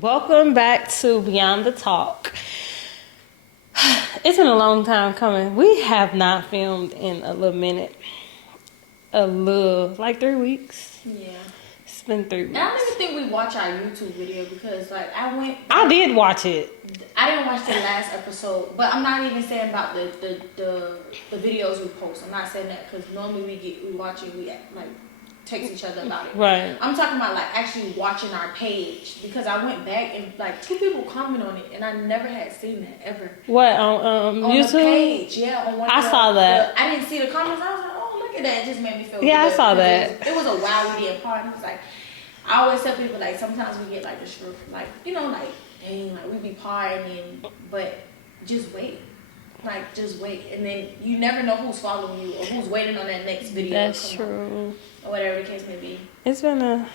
Welcome back to Beyond the Talk. It's been a long time coming. We have not filmed in a little minute. Like 3 weeks. Yeah. It's been 3 weeks. And I don't even think we watch our YouTube video because, like, I did watch it. I didn't watch the last episode, but I'm not even saying about the videos we post. I'm not saying that because normally we watch it, we like text each other about it. Right. I'm talking about like actually watching our page because I went back and like 2 people comment on it and I never had seen that ever. What on YouTube? The page, yeah. On one I saw that. I didn't see the comments. I was like, oh, look at that. It just made me feel Yeah, good. I saw that. It was a while we didn't part. It was like, I always tell people like sometimes we get like the shrew, like, you know, like, dang, like we be partying, but just wait. Like, just wait. And then you never know who's following you or who's waiting on that next video. That's true. Or whatever the case may be. It's been a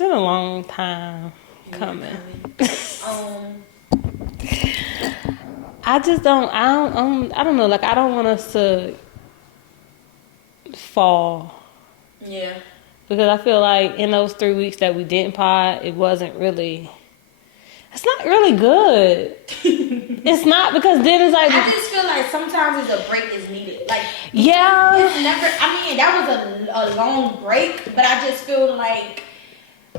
long time coming. I don't know. Like, I don't want us to fall. Yeah. Because I feel like in those 3 weeks that we didn't pod, it's not really good. It's not, because then it's like, I just feel like sometimes a break is needed. Like, yeah. It's never, I mean, that was a long break, but I just feel like,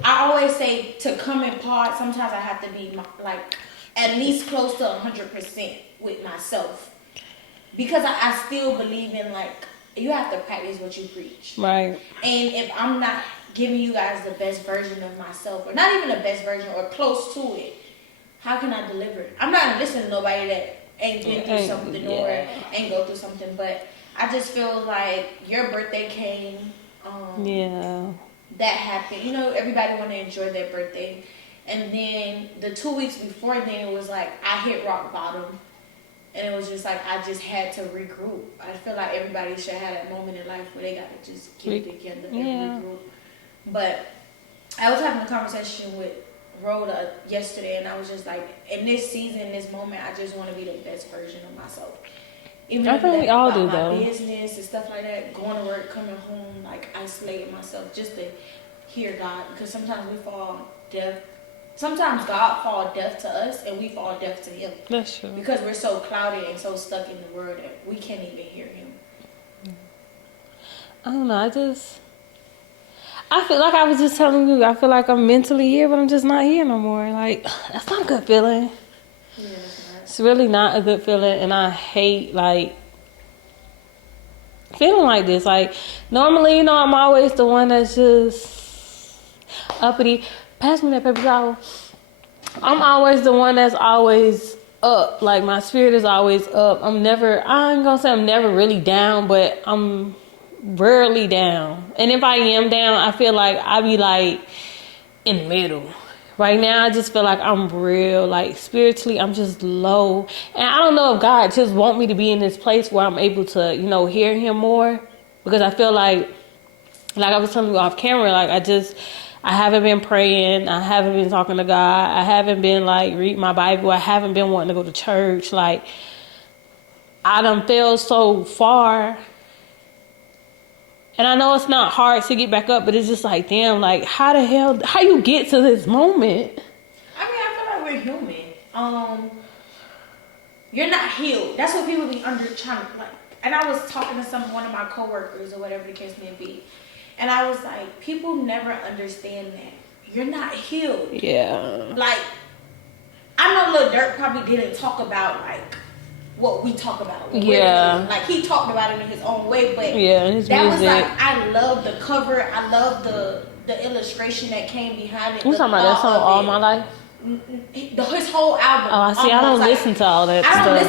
I always say to come in pod, sometimes I have to be like at least close to 100% with myself. Because I still believe in like, you have to practice what you preach. Right. And if I'm not giving you guys the best version of myself, or not even the best version, or close to it, how can I deliver it? I'm not listening to nobody that ain't been through something or ain't go through something, but I just feel like your birthday came. That happened. You know, everybody want to enjoy their birthday. And then the 2 weeks before then, it was like I hit rock bottom. And it was just like I just had to regroup. I feel like everybody should have that moment in life where they got to just get it together and regroup. But I was having a conversation with Rhoda yesterday, and I was just like, in this season, this moment, I just want to be the best version of myself. Even I think we all do, though. My business and stuff like that, going to work, coming home, like isolating myself, just to hear God, because sometimes we fall deaf. Sometimes God fall deaf to us, and we fall deaf to Him. That's true. Because we're so clouded and so stuck in the Word that we can't even hear Him. I don't know. I feel like I was just telling you, I feel like I'm mentally here, but I'm just not here no more. Like, that's not a good feeling. Yeah, that's right. It's really not a good feeling, and I hate, like, feeling like this. Like, normally, you know, I'm always the one that's just uppity. Pass me that paper towel. I'm always the one that's always up. Like, my spirit is always up. I ain't gonna say I'm never really down, but I'm rarely down. And if I am down, I feel like I be like in the middle. Right now, I just feel like I'm real, like spiritually, I'm just low. And I don't know if God just want me to be in this place where I'm able to, you know, hear Him more. Because I feel like I was telling you off camera, like I haven't been praying. I haven't been talking to God. I haven't been like reading my Bible. I haven't been wanting to go to church. Like, I done fell so far. And I know it's not hard to get back up, but it's just like, damn, like, how you get to this moment? I mean, I feel like we're human. You're not healed. That's what people be trying to, like, and I was talking to one of my coworkers or whatever the case may be. And I was like, people never understand that. You're not healed. Yeah. Like, I know Lil Durk probably didn't talk about, like, what we talk about. Yeah. Like, he talked about it in his own way, but his that music. was like, I love the cover. I love the illustration that came behind it. You talking about that song All My Life? His whole album. Oh, I see. I don't listen to all that stuff. I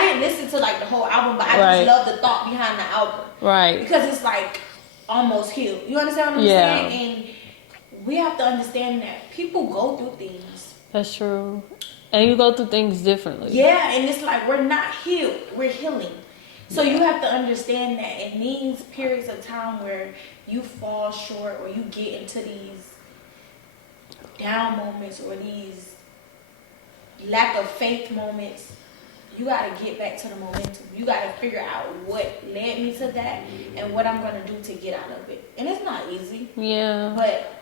didn't listen to, like, the whole album, but I just love the thought behind the album. Right. Because it's, like, almost healed. You understand what I'm saying? And we have to understand that people go through things. That's true. And you go through things differently. Yeah, and it's like we're not healed. We're healing. So you have to understand that in these periods of time where you fall short or you get into these down moments or these lack of faith moments, you got to get back to the momentum. You got to figure out what led me to that and what I'm going to do to get out of it. And it's not easy. Yeah. But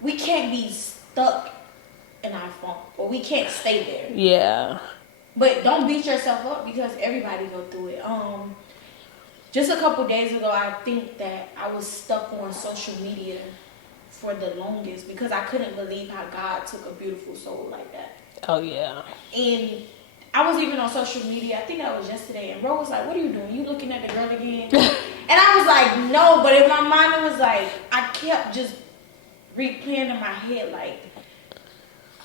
we can't be stuck in our funk, or we can't stay there. Yeah. But don't beat yourself up because everybody go through it. Just a couple days ago, I think that I was stuck on social media for the longest because I couldn't believe how God took a beautiful soul like that. Oh yeah. And I was even on social media, I think that was yesterday, and Ro was like, what are you doing? You looking at the girl again? And I was like, no, but in my mind it was like, I kept just replaying in my head like,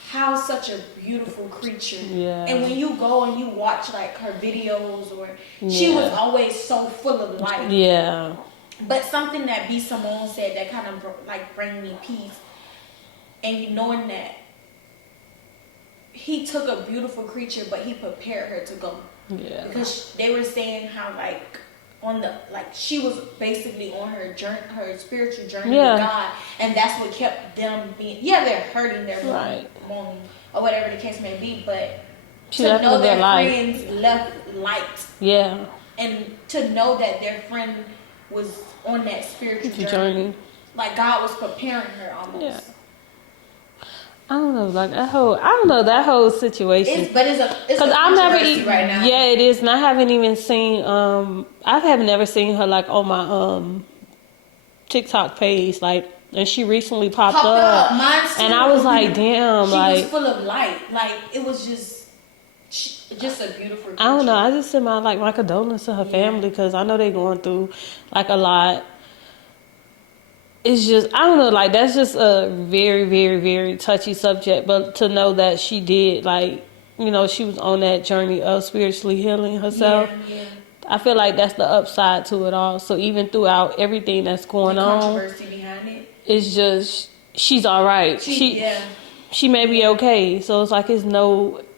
how such a beautiful creature. Yeah. And when you go and you watch like her videos, or she was always so full of life. Yeah. But something that B. Simone said that kind of like bring me peace, and you knowing that he took a beautiful creature, but he prepared her to go. Yeah. Because they were saying how like she was basically on her journey, her spiritual journey with God, and that's what kept them being. Yeah, they're hurting, they're moaning, or whatever the case may be, but she to know their light. friends left light. Yeah. And to know that their friend was on that spiritual journey, like God was preparing her almost. Yeah. I don't know, like that whole situation. It's because I've never right now. Yeah, it is, and I haven't even seen. I have never seen her like on my TikTok page, like, and she recently popped up. Mine too, and I was like, damn, she like was full of light. Like it was just a beautiful creature. I don't know. I just send my condolences to her family because I know they're going through like a lot. It's just, I don't know, like, that's just a very, very, very touchy subject. But to know that she did, like, you know, she was on that journey of spiritually healing herself. Yeah. I feel like that's the upside to it all. So even throughout everything that's going on, controversy behind it, it's just, she's all right. She may be okay. So it's like, it's not,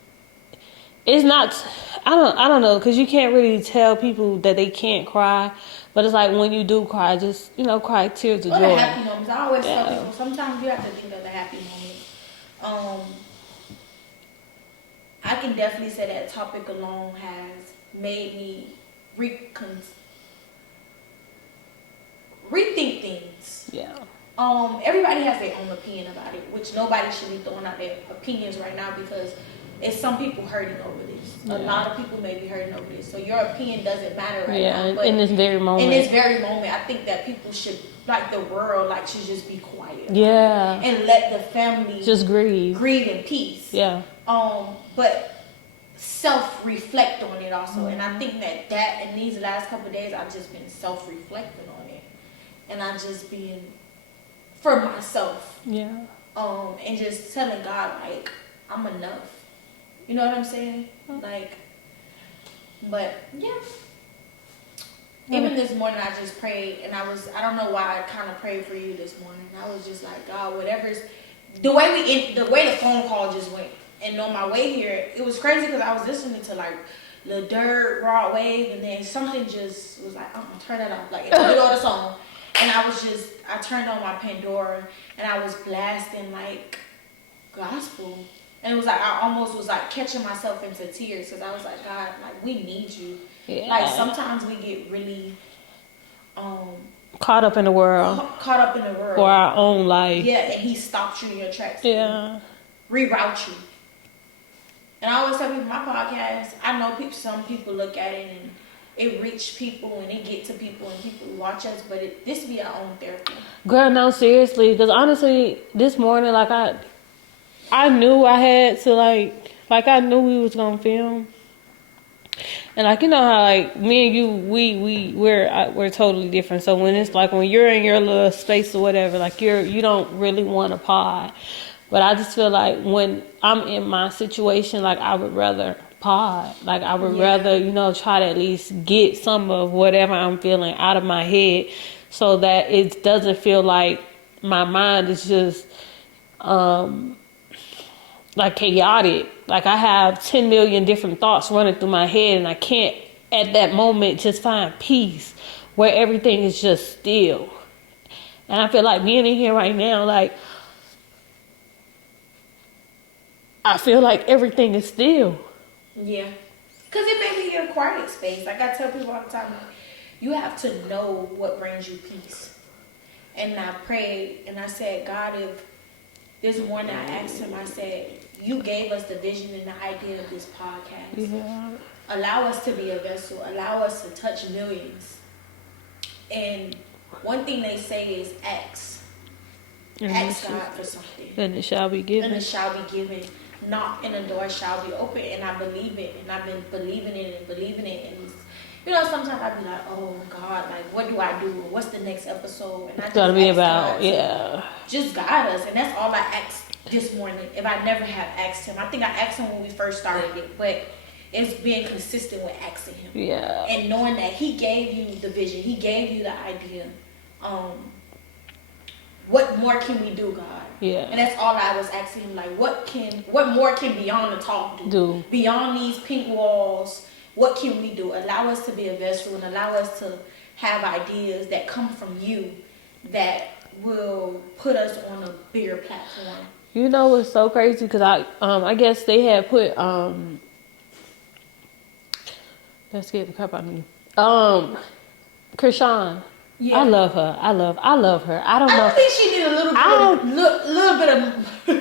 I don't know, because you can't really tell people that they can't cry. But it's like when you do cry, just, you know, cry tears of joy. The happy moments. I always tell people, sometimes you have to think of the happy moments. I can definitely say that topic alone has made me rethink things. Yeah. Everybody has their own opinion about it, which nobody should be throwing out their opinions right now because it's some people hurting over this. A lot of people may be hurting over this. So your opinion doesn't matter right now. But in this very moment. I think that people should, like the world, like should just be quiet. Yeah. And let the family just grieve in peace. Yeah. But self-reflect on it also. And I think that in these last couple of days, I've just been self-reflecting on it. And I've just been for myself. Yeah. And just telling God, like, I'm enough. You know what I'm saying? Like, but yeah. Even this morning I just prayed, and I don't know why I kind of prayed for you this morning. I was just like, God, whatever's, the way the phone call just went. And on my way here, it was crazy because I was listening to like Lil Durk, Rod Wave, and then something just was like, turn that off. Like, it put it on the song. And I turned on my Pandora, and I was blasting like gospel. And it was like, I almost was like catching myself into tears because I was like, God, like, we need you. Yeah. Like, sometimes we get really caught up in the world. For our own life. Yeah, and he stopped you in your tracks. Yeah. Reroute you. And I always tell people, my podcast, I know some people look at it and it reach people and it get to people and people watch us, but this be our own therapy. Girl, no, seriously, because honestly, this morning, like, I knew I had to, like I knew we was gonna film, and like, you know how like me and you, we're totally different. So when it's like when you're in your little space or whatever, like you don't really want to pod, but I just feel like when I'm in my situation, like I would rather pod, like I would rather, you know, try to at least get some of whatever I'm feeling out of my head, so that it doesn't feel like my mind is just like chaotic. Like I have 10 million different thoughts running through my head, and I can't at that moment just find peace where everything is just still. And I feel like being in here right now, like I feel like everything is still. Yeah. Because it may be your quiet space. Like I tell people all the time, like, you have to know what brings you peace. And I prayed and I said, God, this morning I asked him, I said, you gave us the vision and the idea of this podcast. Yeah. Allow us to be a vessel. Allow us to touch millions. And one thing they say is ask. Ask God for something. And it shall be given. And it shall be given. Knock and the door shall be open. And I believe it. And I've been believing it and believing it. And you know, sometimes I be like, oh God, like what do I do? What's the next episode? And I just Gotta be ask about, God yeah. just guide us. And that's all I asked this morning. If I never have asked him. I think I asked him when we first started it. But it's being consistent with asking him. Yeah. And knowing that he gave you the vision. He gave you the idea. What more can we do, God? Yeah. And that's all I was asking him. Like, what more can Beyond the Talk do? Beyond these pink walls, what can we do? Allow us to be a vessel and allow us to have ideas that come from you that will put us on a bigger platform. You know what's so crazy? Because I guess they had put let's get the crap out of me. Krishan. Yeah. I love her. I love her. I don't know. I think she did a little bit of.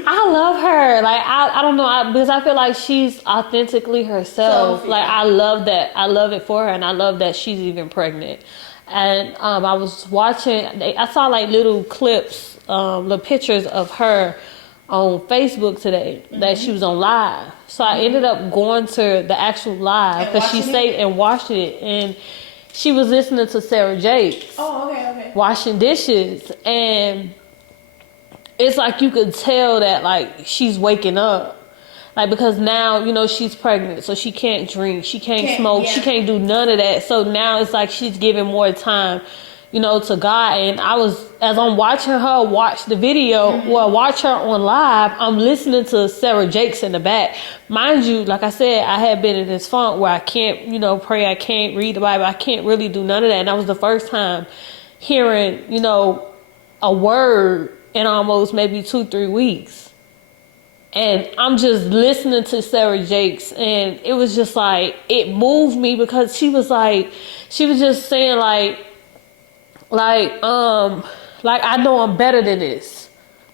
I love her. Like I don't know, because I feel like she's authentically herself. Like I love that. I love it for her, and I love that she's even pregnant. And I was watching. I saw like little clips, little pictures of her on Facebook today that she was on live. So I ended up going to the actual live because she stayed and watched it and. She was listening to Sarah Jakes. Oh, okay. Washing dishes. And it's like you could tell that, like, she's waking up. Like, because now, you know, she's pregnant. So she can't drink. She can't smoke. Yeah. She can't do none of that. So now it's like she's giving more time, you know, to God. And as I'm watching her watch the video, watch her on live, I'm listening to Sarah Jakes in the back. Mind you, like I said, I had been in this funk where I can't, you know, pray. I can't read the Bible. I can't really do none of that. And that was the first time hearing, you know, a word in almost maybe 2-3 weeks. And I'm just listening to Sarah Jakes. And it was just like, it moved me because she was just saying like I know I'm better than this.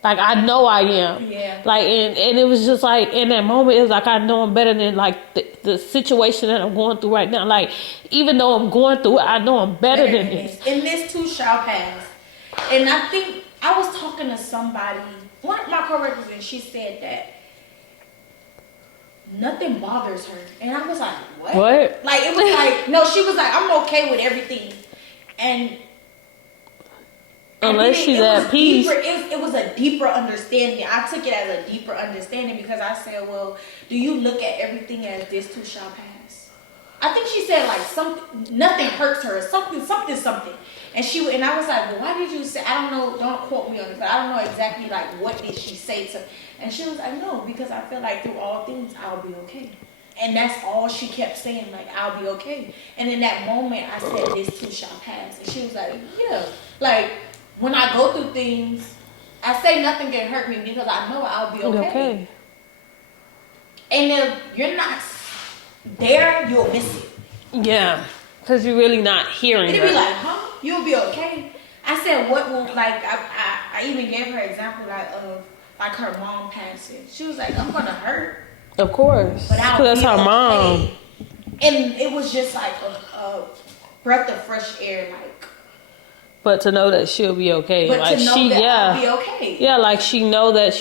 Like, I know I am. Yeah. Like, and it was just like, in that moment, it was like, I know I'm better than, like, the situation that I'm going through right now. Like, even though I'm going through it, I know I'm better than this. And this too shall pass. And I think, I was talking to somebody, one of my coworkers, and she said that nothing bothers her. And I was like, what? What? Like, it was like, no, she was like, I'm okay with everything. And unless she's at peace. It was a deeper understanding. I took it as a deeper understanding because I said, well, do you look at everything as this too shall pass? I think she said like nothing hurts her, something. And I was like, well, why did you say, I don't know, don't quote me on it, but I don't know exactly like what did she say to, and she was like, no, because I feel like through all things, I'll be okay. And that's all she kept saying, like, I'll be okay. And in that moment, I said, this too shall pass. And she was like, yeah, like, when I go through things, I say nothing can hurt me because I know I'll be okay. And if you're not there, you'll miss it. Yeah, because you're really not hearing It'd be like, huh? You'll be okay. I said, what will, like, I even gave her an example like her mom passing. She was like, I'm going to hurt. Of course. Because that's her mom. And it was just like a breath of fresh air, like. But to know that she'll be okay. But like to know that I'll be okay. Yeah, like she knows. I'll be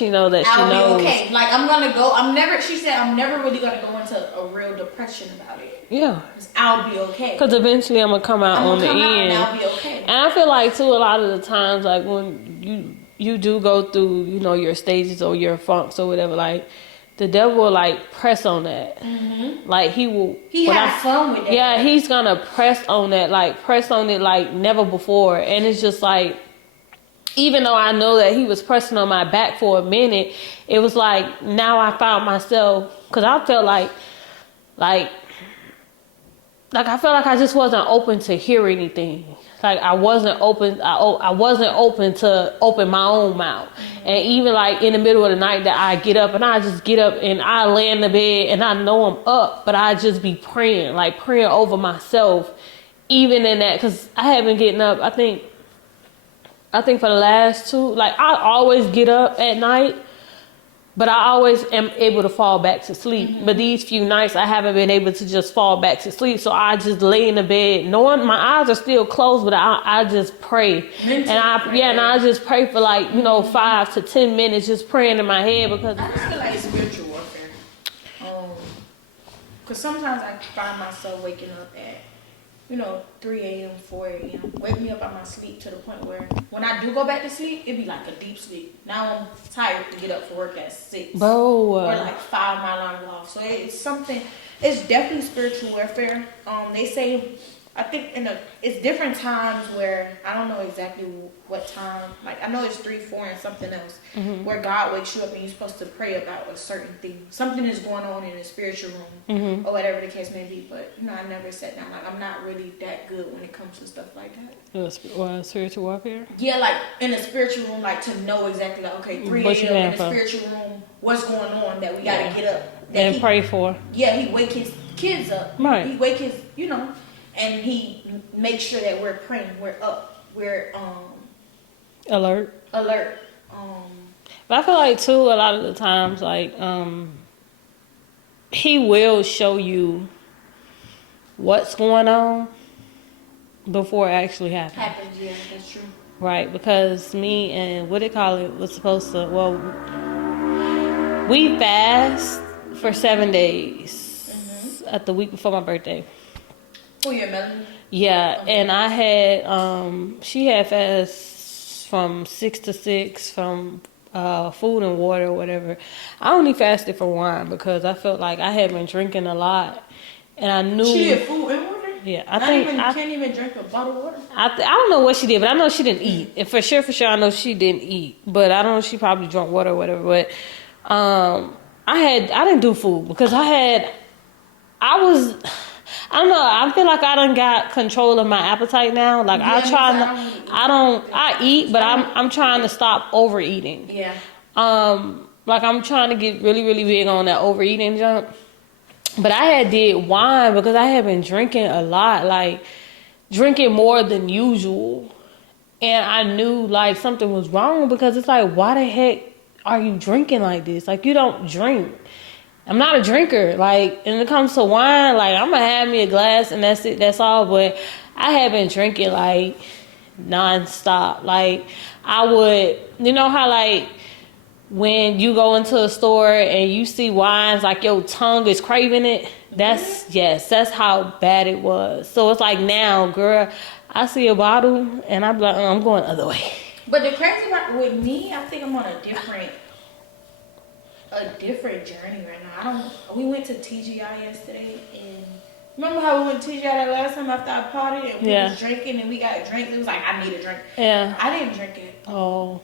okay. Like she said, I'm never really going to go into a real depression about it. Yeah. I'll be okay. Because eventually I'm going to come out on the end. And I'll be okay. And I feel like too, a lot of the times, like when you do go through, you know, your stages or your funks or whatever, like, the devil will like press on that. Mm-hmm. Like he will. He has fun with that. Yeah, he's gonna press on that, like press on it like never before. And it's just like, even though I know that he was pressing on my back for a minute, it was like now I found myself, because I felt like I felt like I just wasn't open to hear anything. Like I wasn't open. I wasn't open to open my own mouth. Mm-hmm. And even like in the middle of the night that I get up and I just get up and I lay in the bed and I know I'm up, but I just be praying over myself, even in that, because I have been getting up. I think for the last 2, like I always get up at night, But I always am able to fall back to sleep. But these few nights, I haven't been able to just fall back to sleep. So I just lay in the bed, knowing my eyes are still closed, but I just pray. And I just pray for 5 to 10 minutes, just praying in my head because I just feel like it's spiritual warfare. Because sometimes I find myself waking up at 3 a.m., 4 a.m. Wake me up out my sleep to the point where when I do go back to sleep, it'd be like a deep sleep. Now I'm tired to get up for work at 6. Bro. Or 5 my alarm go off. So it's something, it's definitely spiritual warfare. They say, I think it's different times where, I don't know exactly what time, I know it's 3, 4 and something else, where God wakes you up and you're supposed to pray about a certain thing. Something is going on in the spiritual room, or whatever the case may be, but, I never sat down. I'm not really that good when it comes to stuff like that. Spiritual warfare? Yeah, in the spiritual room, to know exactly, okay, 3 a.m. in the spiritual room, what's going on that we gotta get up. And pray for. Yeah, he wake his kids up. Right. He wake his, and he makes sure that we're praying, we're up, we're alert. But I feel like too, a lot of the times, he will show you what's going on before it actually happens. Yeah, that's true. Right, because me and was supposed to, we fast for 7 days at the week before my birthday. Oh, yeah, Melanie? Yeah, okay. And I had, she had fast from 6 to 6 from food and water or whatever. I only fasted for wine because I felt like I had been drinking a lot. And I knew. She did food and water? Yeah. I can't even drink a bottle of water? I don't know what she did, but I know she didn't eat. And for sure, I know she didn't eat. But I don't know, she probably drank water or whatever. But I didn't do food because I don't know. I feel like I done got control of my appetite now. I eat, but I'm trying to stop overeating. Yeah. I'm trying to get really, really big on that overeating jump. But I had did wine because I had been drinking a lot, drinking more than usual. And I knew something was wrong because it's why the heck are you drinking like this? You don't drink. I'm not a drinker. When it comes to wine, I'm going to have me a glass and that's it. That's all. But I have been drinking, nonstop. I would, how, when you go into a store and you see wines, your tongue is craving it. That's how bad it was. So it's now, girl, I see a bottle and I'm like, I'm going the other way. But the crazy part with me, I think I'm on a different journey right now. We went to TGI yesterday, and remember how we went to TGI that last time after I partied and we was drinking and we got drinks? It was I need a drink. Yeah. I didn't drink it. Oh.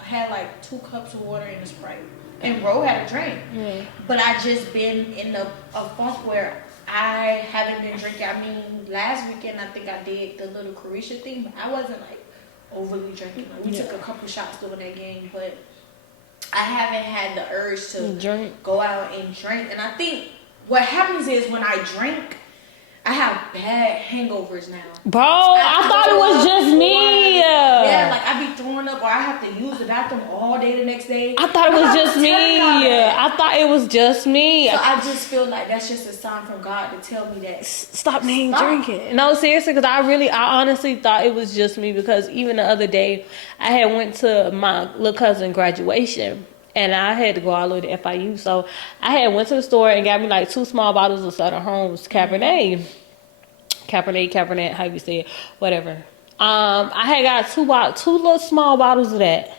I had 2 cups of water and a Sprite. And Ro had a drink. Yeah. But I just been in a funk where I haven't been drinking. I mean, last weekend I think I did the little Carisha thing, but I wasn't overly drinking. We took a couple shots during that game, but I haven't had the urge to go out and drink. And I think what happens is when I drink, I have bad hangovers now. Bro, I thought it was just me. Yeah, I be throwing up or I have to use the bathroom all day the next day. I thought it was just me. I thought it was just me. So I just feel like that's just a sign from God to tell me that stop drinking. No, seriously, because I honestly thought it was just me because even the other day I had went to my little cousin graduation. And I had to go all the way to FIU. So I had went to the store and got me 2 small bottles of Sutter Homes Cabernet, how you say it, whatever. I had got 2 little small bottles of that.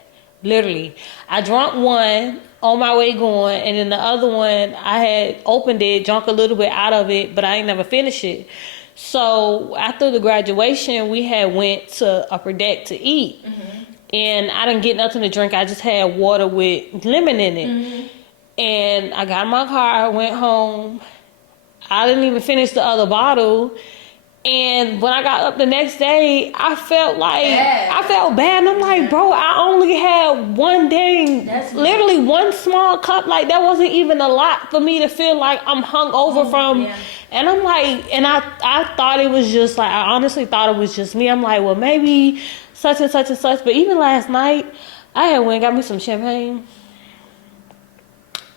Literally. I drank one on my way going, and then the other one, I had opened it, drunk a little bit out of it, but I ain't never finished it. So after the graduation, we had went to Upper Deck to eat. And I didn't get nothing to drink. I just had water with lemon in it. And I got in my car, went home. I didn't even finish the other bottle. And when I got up the next day, I felt bad. And I'm like, bro, I only had one day, literally one small cup. That wasn't even a lot for me to feel like I'm hungover from. Yeah. And I'm like, and I thought it was just I honestly thought it was just me. I'm like, well, maybe such and such and such. But even last night, I had went and got me some champagne.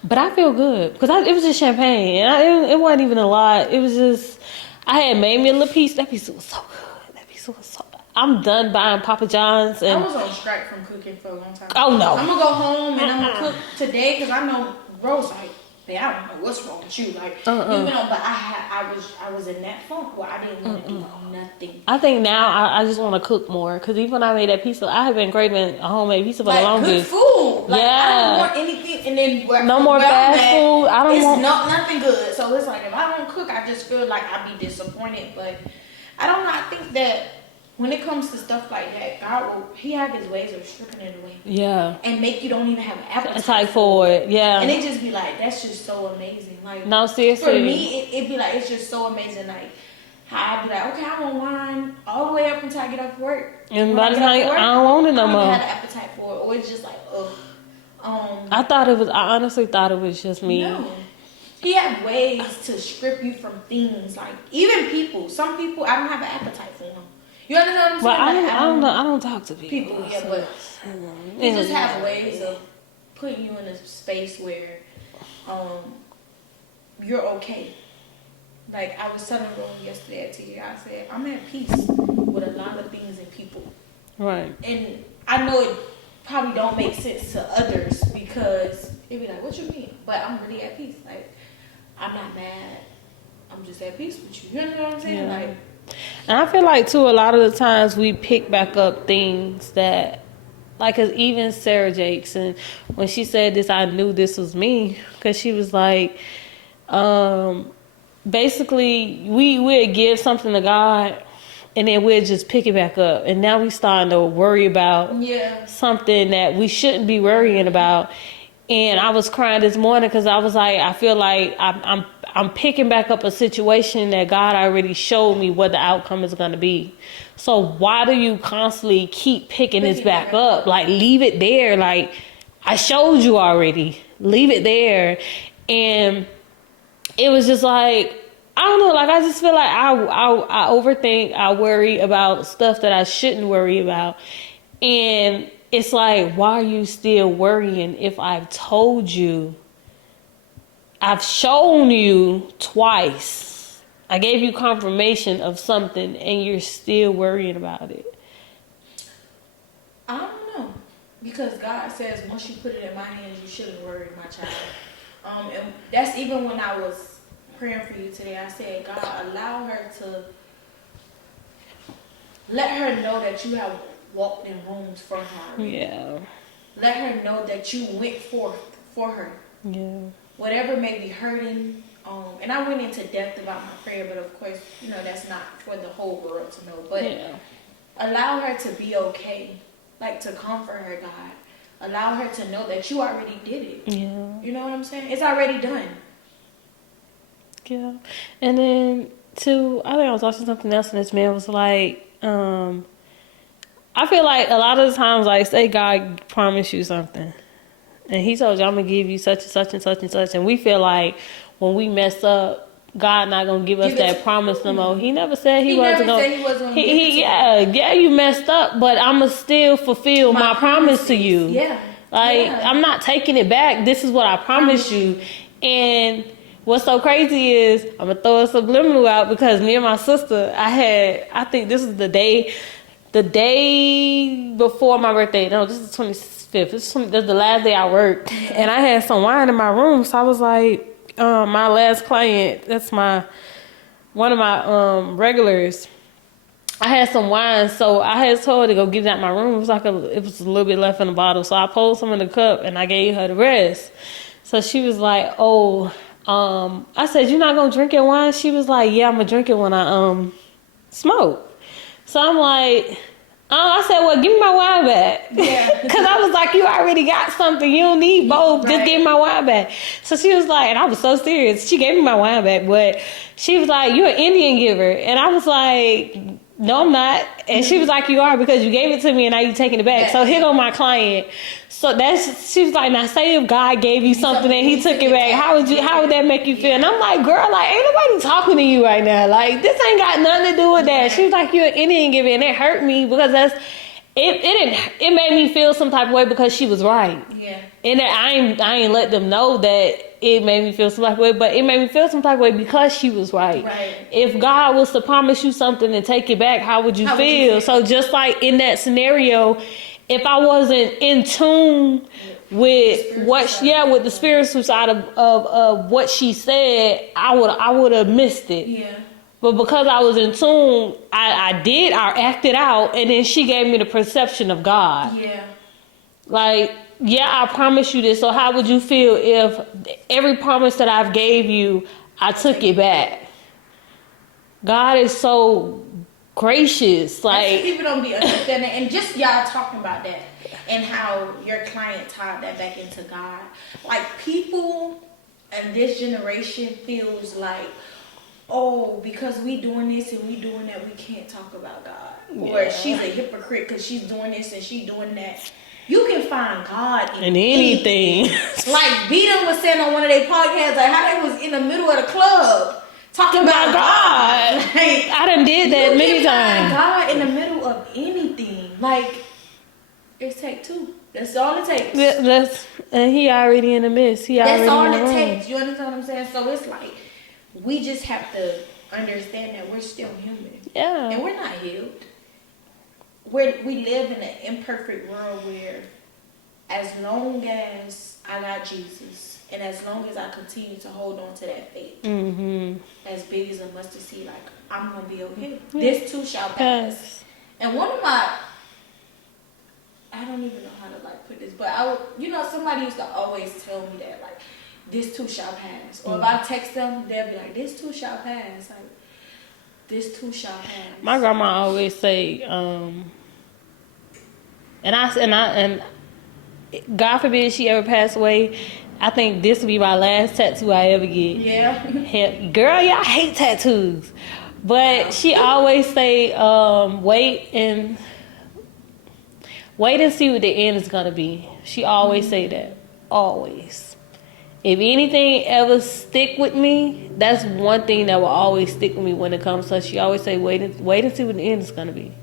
But I feel good because it was just champagne, and it wasn't even a lot. It was just I had made me a little piece. That piece was so good. That piece was so. I'm done buying Papa John's. And I was on strike from cooking for a long time. Oh no! I'm gonna go home and I'm gonna cook today because I know Rose like, I don't know what's wrong with you. Like you know, but I was in that funk where I didn't want to do nothing. I think now I just want to cook more because even when I made that pizza, I have been craving a homemade pizza for Like the longest. good food. Like, yeah. I don't want anything, and then no more fast food. I don't want nothing good. So it's like if I don't cook, I just feel like I'd be disappointed. But I don't know. I think that when it comes to stuff like that, He have His ways of stripping it away. Yeah. And make you don't even have an appetite. It's like for it. Yeah. And it just be like, that's just so amazing. Like no, seriously. For me, it'd be like, it's just so amazing. Like how I'd be like, okay, I want wine all the way up until I get off work. And by the time I don't want it no more. I don't have an appetite for it, or it's just like, ugh. I honestly thought it was just me. No. He had ways to strip you from things. Like even people. Some people, I don't have an appetite for them. You understand what I'm saying? But I don't know. I don't talk to people. People, yeah, but he just have ways of putting you in a space where you're okay. Like I was telling Rome yesterday at TJ, I said, I'm at peace with a lot of things and people. Right. And I know it probably don't make sense to others because it be like, what you mean? But I'm really at peace. Like, I'm not mad. I'm just at peace with you. You know what I'm saying? Yeah. Like, and I feel like too, a lot of the times we pick back up things that, like, cause even Sarah Jakes, and when she said this, I knew this was me, cause she was like, basically we'd give something to God, and then we'd just pick it back up, and now we starting to worry about something that we shouldn't be worrying about. And I was crying this morning because I was like, I feel like I'm picking back up a situation that God already showed me what the outcome is going to be. So why do you constantly keep picking this back up? Like, leave it there. Like, I showed you already. Leave it there. And it was just like, I don't know. Like, I just feel like I overthink. I worry about stuff that I shouldn't worry about. And it's like, why are you still worrying if I've told you? I've shown you twice. I gave you confirmation of something and you're still worrying about it. I don't know. Because God says once you put it in my hands, you shouldn't worry, my child. And that's even when I was praying for you today. I said, God, allow her to let her know that you have walked in rooms for her. Yeah. Let her know that you went forth for her. Yeah. Whatever may be hurting. And I went into depth about my prayer, but of course, you know, that's not for the whole world to know. But allow her to be okay. Like, to comfort her, God. Allow her to know that you already did it. Yeah. You know what I'm saying? It's already done. Yeah. And then, too, I think I was watching something else and this man was like, I feel like a lot of the times, like, say God promised you something. And he told you, I'm going to give you such and such and such and such. And we feel like when we mess up, God not going to give us that promise no more. He never said he wasn't going to. Yeah, you messed up, but I'm going to still fulfill my promise to you. Yeah. Like, I'm not taking it back. This is what I promised you. And what's so crazy is, I'm going to throw a subliminal out because me and my sister, I think this is the day before my birthday. No, this is the 25th. This is the last day I worked. And I had some wine in my room. So I was like, my last client, that's one of my regulars. I had some wine. So I had told her to go get it out my room. It was a little bit left in the bottle. So I poured some in the cup and I gave her the rest. So she was like, I said, you're not going to drink your wine? She was like, yeah, I'm going to drink it when I smoke. So I'm like, I said, well, give me my wine back. Yeah. Because I was like, you already got something. You don't need both. Just give me my wine back. So she was like, and I was so serious. She gave me my wine back. But she was like, you're an Indian giver. And I was like, no, I'm not. And she was like, you are because you gave it to me and now you're taking it back. So here go my client. So she was like, now say if God gave you something and he took it back, how would that make you feel? And I'm like, girl, like, ain't nobody talking to you right now. Like, this ain't got nothing to do with that. She was like, you're an Indian giver. And it hurt me because it made me feel some type of way because she was right. Yeah. And I ain't let them know that it made me feel some type of way, but it made me feel some type of way because she was right. Right. If God was to promise you something and take it back, how would you feel? So just like in that scenario, if I wasn't in tune with with the spiritual side of what she said, I would have missed it. Yeah. But because I was in tune, I acted out, and then she gave me the perception of God. Yeah. Like, yeah, I promise you this. So how would you feel if every promise that I've gave you, I took it back? God is so gracious. Like, people don't be understanding, and just y'all talking about that and how your client tied that back into God. Like, people in this generation feels like, oh, because we doing this and we doing that, we can't talk about God. Yeah. Or she's a hypocrite because she's doing this and she's doing that. You can find God in anything. Like B-Dom was saying on one of their podcasts, like how they was in the middle of the club talking about God. Like, I done did that many times. God in the middle of anything. Like, it takes two. That's all it takes. And he already in the midst. That's all it takes. You understand what I'm saying? So it's like, we just have to understand that we're still human. Yeah. And we're not healed. We live in an imperfect world where as long as I got Jesus and as long as I continue to hold on to that faith, as big as a mustard seed, like, I'm going to be okay. Yeah. This too shall pass. And one of my, I don't even know how to like put this, but somebody used to always tell me that, like, this too shall pass. Or if I text them, they'll be like, this too shall pass. Like, this too shall pass. My grandma always say, and God forbid she ever pass away, I think this will be my last tattoo I ever get. Yeah. Girl, I hate tattoos. But she always say, wait and see what the end is going to be. She always say that. Always. If anything ever stick with me, that's one thing that will always stick with me when it comes to her. She always say, wait and see what the end is going to be.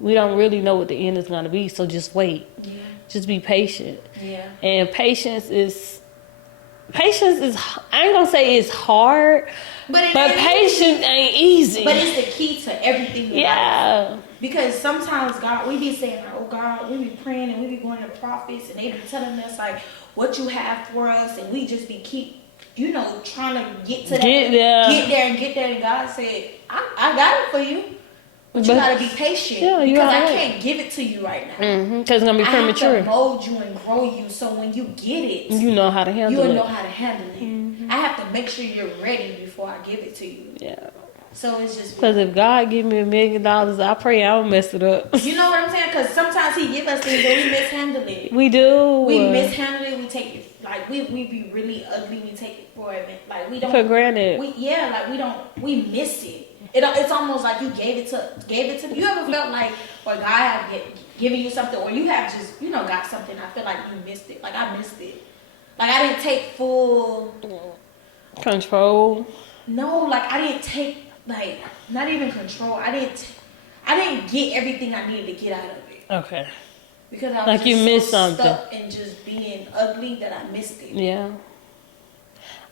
We don't really know what the end is going to be, so just wait. Yeah. Just be patient. Yeah. And patience is, I ain't going to say it's hard, but patience ain't easy. But it's the key to everything. Yeah. Because sometimes, God, we be saying, oh, God, we be praying and we be going to prophets and they be telling us, like, what you have for us, and we just be trying to get to that, get there, and God said, I got it for you, but you gotta be patient, because I can't give it to you right now, because it's gonna be premature. I have to mold you and grow you, so when you get it, you know how to handle it. You'll know how to handle it. I have to make sure you're ready before I give it to you. Yeah. So it's just because if God give me $1 million, I pray I don't mess it up. You know what I'm saying? Because sometimes He give us things and we mishandle it. We do. We mishandle it. We take it like we be really ugly. We take it for it. Like we don't for granted. We miss it. It's almost like you gave it to me. You ever felt like, or God have given you something, or you have just got something? I feel like you missed it. Like I missed it. Like I didn't take full control. No, like I didn't take. Like, not even control. I didn't get everything I needed to get out of it. Okay. Because I was like just you missed so something. Stuck and just being ugly that I missed it. Yeah.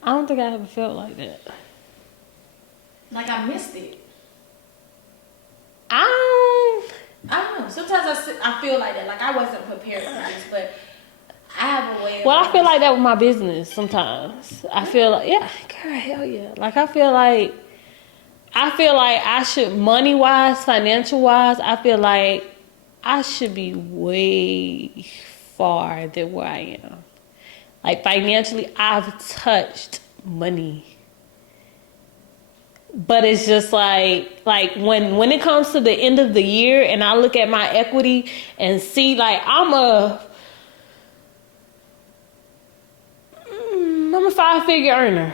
I don't think I ever felt like that. Like I missed it. I don't know. Sometimes I feel like that. Like I wasn't prepared for this, but I have a way of... Well, I feel like that with my business sometimes. I feel like, yeah, girl, hell yeah. Like I feel like I should, money-wise, financial-wise, I feel like I should be way far than where I am. Like, financially, I've touched money. But it's just like when it comes to the end of the year and I look at my equity and see, like, I'm a 5-figure earner.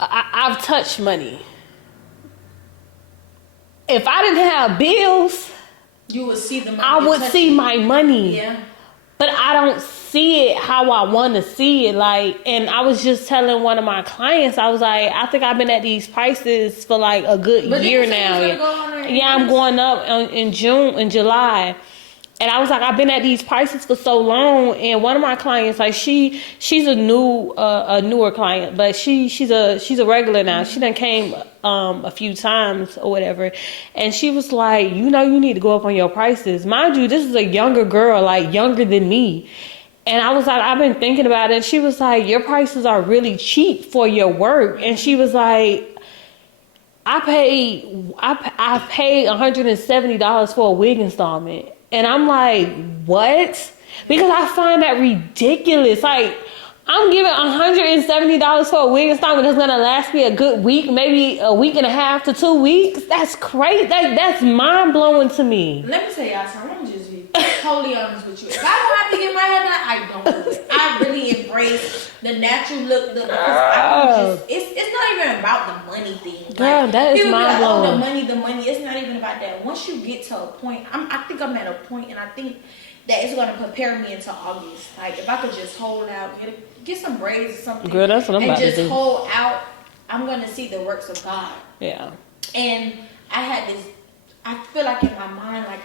I've touched money. If I didn't have bills, you would see the money. I would see my money. Yeah. But I don't see it how I want to see it. Like, and I was just telling one of my clients, I was like, I think I've been at these prices for like a good year now. Yeah, I'm going up in July. And I was like, I've been at these prices for so long. And one of my clients, like she's a newer client, but she's a regular now. She done came a few times or whatever. And she was like, you need to go up on your prices. Mind you, this is a younger girl, like younger than me. And I was like, I've been thinking about it. And she was like, your prices are really cheap for your work. And she was like, I paid $170 for a wig installment. And I'm like, what? Because I find that ridiculous. Like, I'm giving $170 for a wig installment that's gonna last me a good week, maybe a week and a half to 2 weeks. That's crazy. That's mind blowing to me. Let me tell y'all something. I'm just be totally honest with you. If I don't have to get my hair done, I don't do it. I really embrace the natural look. It's not even about the money thing. Girl, like, that is mind blowing. Like, oh, the money. It's not even about that. Once you get to a point, I think I'm at a point, and I think that it's gonna prepare me into August. Like, if I could just hold out, get some braids or something, girl, that's what I'm about to do. And just hold out, I'm gonna see the works of God. Yeah. And I feel like in my mind, like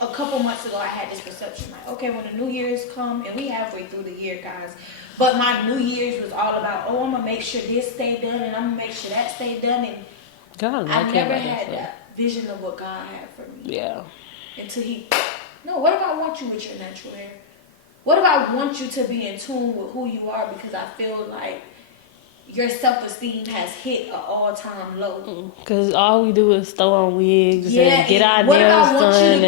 a couple months ago, I had this perception, like, okay, when the New Year's come, and we halfway through the year, guys, but my New Year's was all about, I'm gonna make sure this stay done, and I'm gonna make sure that stay done, and God, I never had that vision of what God had for me. Yeah. Until what if I want you with your natural hair? What if I want you to be in tune with who you are? Because I feel like your self-esteem has hit an all-time low. Because all we do is throw on wigs and get our what nails if I want done. You to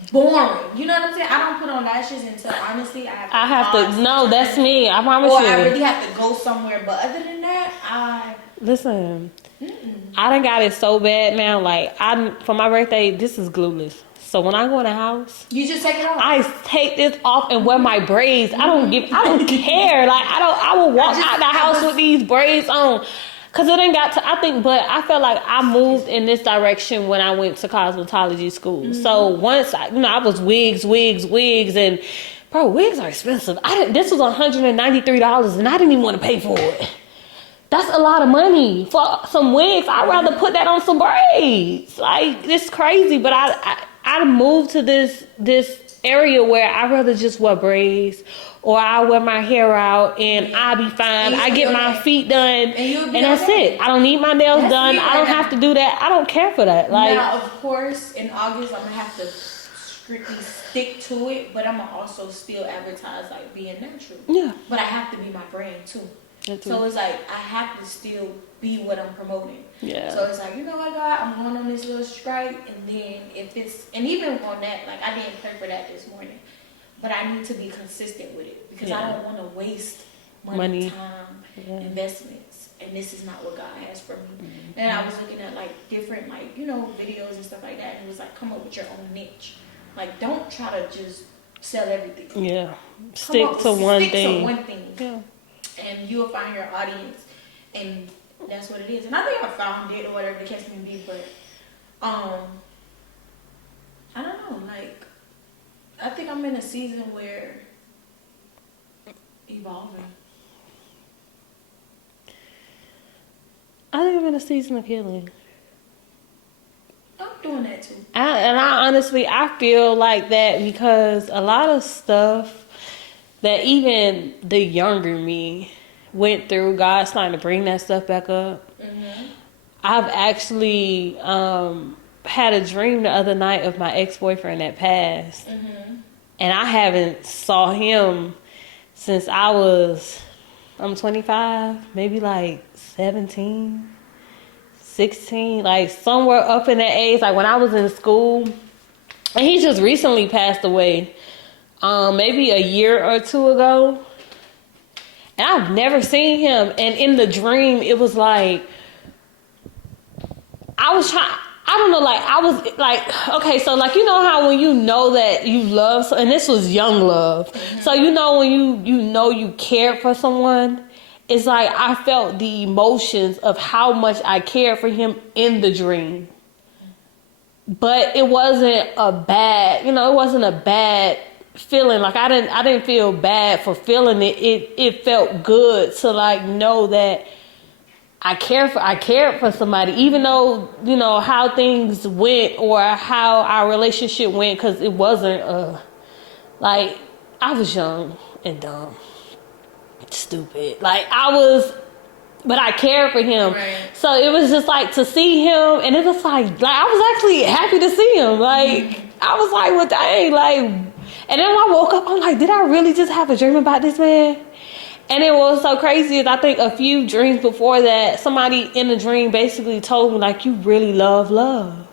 be boring. You know what I'm saying? I don't put on lashes until, honestly, I have to. No, that's me. I promise you. Or you. I really have to go somewhere. But other than that, Listen, I done got it so bad now. Like, for my birthday, this is glueless. So when I go in the house, you just take it off. I take this off and wear my braids. I don't care. Like, I will walk out the house with these braids on. Cause it ain't got to, but I felt like I moved in this direction when I went to cosmetology school. Mm-hmm. So once I was wigs, and bro, wigs are expensive. This was $193 and I didn't even want to pay for it. That's a lot of money for some wigs. I'd rather put that on some braids. Like, it's crazy, but I moved to this area where I'd rather just wear braids, or I wear my hair out and I'll be fine. I get my feet done and that's it. I don't need my nails done. I don't have to do that. I don't care for that. Like, now, of course, in August I'm gonna have to strictly stick to it, but I'm gonna also still advertise like being natural. Yeah. But I have to be my brand too. So it's like I have to still be what I'm promoting. Yeah. So it's like, you know what, God, I'm going on this little strike, and then and even on that, like, I didn't pray for that this morning, but I need to be consistent with it because I don't want to waste money, time, investments, and this is not what God has for me. Mm-hmm. And I was looking at like different videos and stuff like that, and it was like, come up with your own niche. Like, don't try to just sell everything. Yeah. Stick to one thing. Yeah. And you'll find your audience, and that's what it is. And I think I found it, or whatever the case may be. But I don't know. Like, I think I'm in a season where evolving. I think I'm in a season of healing. I'm doing that too. I honestly feel like that because a lot of stuff that even the younger me went through, God's starting to bring that stuff back up. Mm-hmm. I've actually had a dream the other night of my ex-boyfriend that passed. Mm-hmm. And I haven't saw him since I'm 25, maybe like 17, 16, like somewhere up in that age, like when I was in school. And he just recently passed away. Maybe a year or two ago, and I've never seen him. And in the dream, it was like I was like, okay, so like, you know how when you know that you love, and this was young love, mm-hmm. So when you cared for someone, it's like I felt the emotions of how much I cared for him in the dream. But it wasn't a bad feeling. Like I didn't feel bad for feeling it. It felt good to like know that I cared for somebody, even though, you know, how things went or how our relationship went, because it wasn't like, I was young and dumb, stupid. Like but I cared for him. Right. So it was just like to see him, and it was like I was actually happy to see him. Like I was like, well, dang, like, and then when I woke up, I'm like, did I really just have a dream about this man? And it was so crazy is I think a few dreams before that, somebody in a dream basically told me, like, you really love love.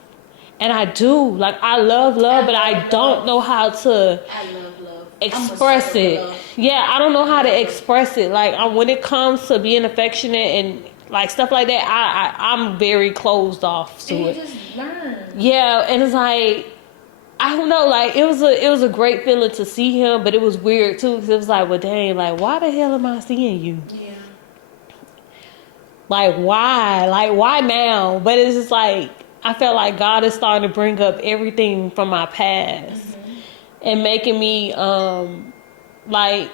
And I do. Like, I love love, but I don't know how to I love love. express it. Yeah, I don't know how to express it. Like, when it comes to being affectionate and, like, stuff like that, I'm very closed off to and it. you just learn. Yeah, and it's like, I don't know, like, it was a great feeling to see him, but it was weird, too, because it was like, well, dang, like, why the hell am I seeing you? Yeah. Like, why? Like, why now? But it's just like, I felt like God is starting to bring up everything from my past and making me, like,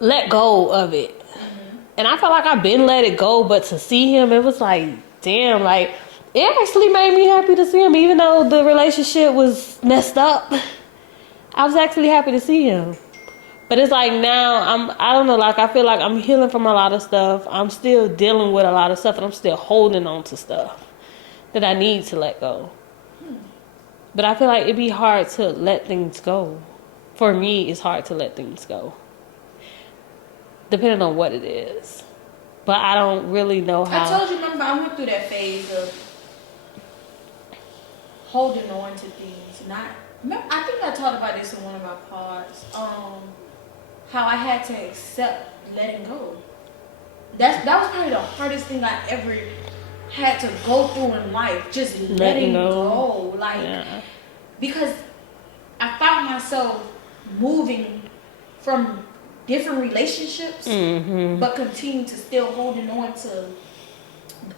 let go of it. And I felt like I've been let it go, but to see him, it was like, damn, like, it actually made me happy to see him, even though the relationship was messed up. I was actually happy to see him. But it's like now, I don't know, like, I feel like I'm healing from a lot of stuff. I'm still dealing with a lot of stuff, and I'm still holding on to stuff that I need to let go. But I feel like it'd be hard to let things go. For me, it's hard to let things go. Depending on what it is. But I don't really know how. I told you, remember, I went through that phase of holding on to things. I think I talked about this in one of our pods. How I had to accept letting go. That was probably the hardest thing I ever had to go through in life. Just letting go. Like, yeah. Because I found myself moving from different relationships, but continue to still holding on to